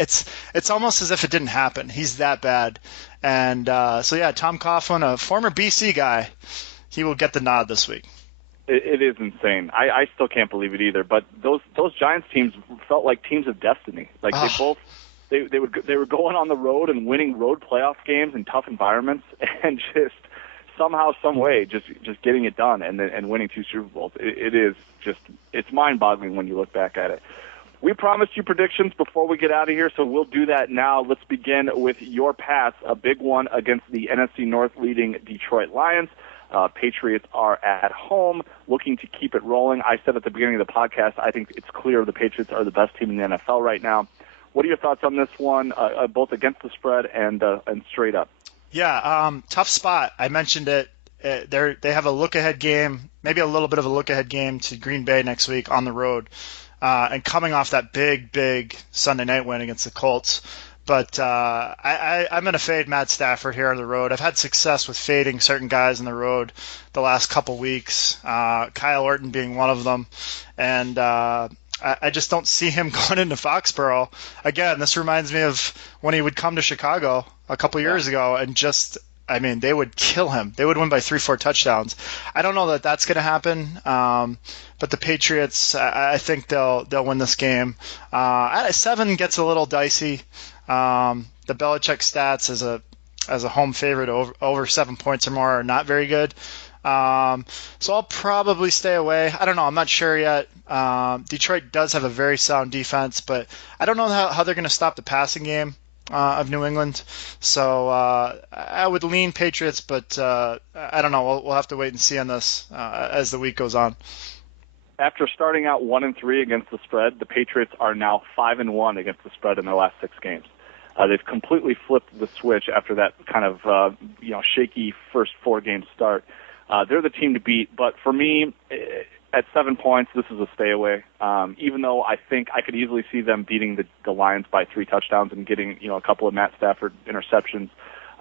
It's almost as if it didn't happen. He's that bad. And Tom Coughlin, a former BC guy, he will get the nod this week. It is insane. I still can't believe it either. But those Giants teams felt like teams of destiny. Like they were going on the road and winning road playoff games in tough environments, and just somehow, some way, just getting it done and winning 2 Super Bowls. It's mind-boggling when you look back at it. We promised you predictions before we get out of here, so we'll do that now. Let's begin with your Pats, a big one against the NFC North leading Detroit Lions. Patriots are at home, looking to keep it rolling. I said at the beginning of the podcast, I think it's clear the Patriots are the best team in the NFL right now. What are your thoughts on this one, both against the spread and straight up? Yeah, tough spot. I mentioned it. They have a look-ahead game, maybe a little bit of a look-ahead game to Green Bay next week on the road, and coming off that big Sunday night win against the Colts. But I'm going to fade Matt Stafford here on the road. I've had success with fading certain guys on the road the last couple weeks, Kyle Orton being one of them. And I just don't see him going into Foxborough. Again, this reminds me of when he would come to Chicago a couple years ago and they would kill him. They would win by 3-4 touchdowns. I don't know that that's going to happen. But the Patriots, I think they'll win this game. 7 gets a little dicey. The Belichick stats as a home favorite over 7 points or more are not very good. So I'll probably stay away. I don't know. I'm not sure yet. Detroit does have a very sound defense, but I don't know how they're going to stop the passing game of New England. So I would lean Patriots, but I don't know. We'll have to wait and see on this as the week goes on. After starting out 1-3 against the spread, the Patriots are now 5-1 against the spread in their last 6 games. They've completely flipped the switch after that kind of shaky first 4-game start. They're the team to beat, but for me, at 7 points, this is a stay away. Even though I think I could easily see them beating the Lions by 3 touchdowns and getting a couple of Matt Stafford interceptions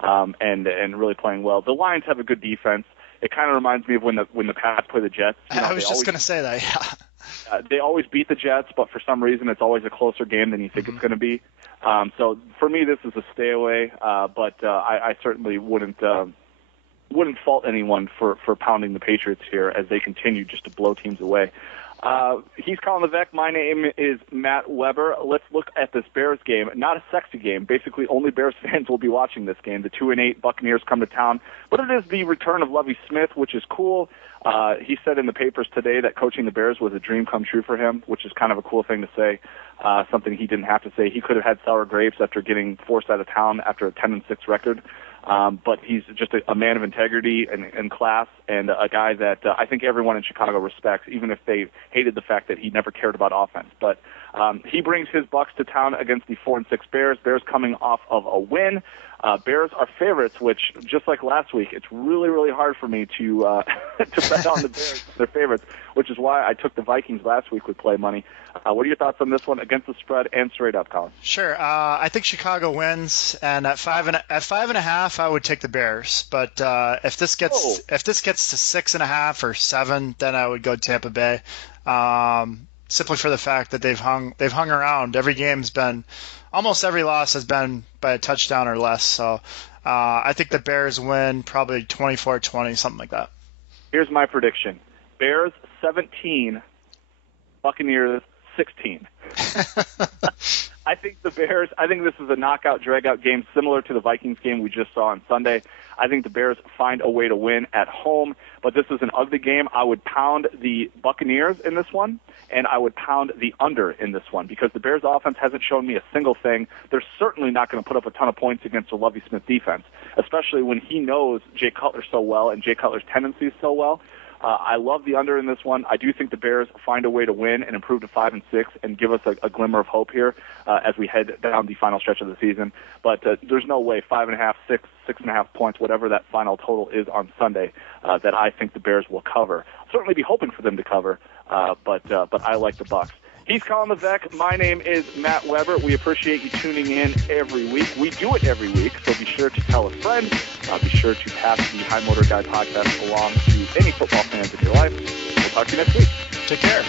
and really playing well. The Lions have a good defense. It kind of reminds me of when the Pats play the Jets. I was just going to say that, yeah. They always beat the Jets, but for some reason it's always a closer game than you think it's going to be. So for me, this is a stay away, but I certainly wouldn't fault anyone for pounding the Patriots here as they continue just to blow teams away. He's Colin Levesque. My name is Matt Weber. Let's look at this Bears game. Not a sexy game. Basically, only Bears fans will be watching this game. The 2-8 Buccaneers come to town. But it is the return of Lovie Smith, which is cool. He said in the papers today that coaching the Bears was a dream come true for him, which is kind of a cool thing to say, something he didn't have to say. He could have had sour grapes after getting forced out of town after a 10-6 record. But he's just a man of integrity and class, and a guy that I think everyone in Chicago respects, even if they hated the fact that he never cared about offense. But he brings his Bucs to town against the 4-6 Bears. Bears coming off of a win. Bears are favorites, which, just like last week, it's really, really hard for me to bet on the Bears. They're favorites, which is why I took the Vikings last week with play money. What are your thoughts on this one against the spread and straight up, Colin? Sure. I think Chicago wins, and at 5.5, I would take the Bears. But if this gets to 6.5 or 7, then I would go Tampa Bay. Simply for the fact that they've hung around. Every game's been, almost every loss has been by a touchdown or less. So I think the Bears win probably 24-20, something like that. Here's my prediction: Bears 17, Buccaneers 16. I think this is a knockout, drag-out game similar to the Vikings game we just saw on Sunday. I think the Bears find a way to win at home, but this is an ugly game. I would pound the Buccaneers in this one, and I would pound the under in this one because the Bears' offense hasn't shown me a single thing. They're certainly not going to put up a ton of points against the Lovie Smith defense, especially when he knows Jay Cutler so well and Jay Cutler's tendencies so well. I love the under in this one. I do think the Bears find a way to win and improve to 5-6 and give us a glimmer of hope here as we head down the final stretch of the season. But there's no way 5.5, 6, 6.5 points, whatever that final total is on Sunday, that I think the Bears will cover. I'll certainly be hoping for them to cover, but I like the Bucs. He's Colin Levesque. My name is Matt Weber. We appreciate you tuning in every week. We do it every week, so be sure to tell a friend. Be sure to pass the High Motor Guy podcast along to any football fans in your life. We'll talk to you next week. Take care.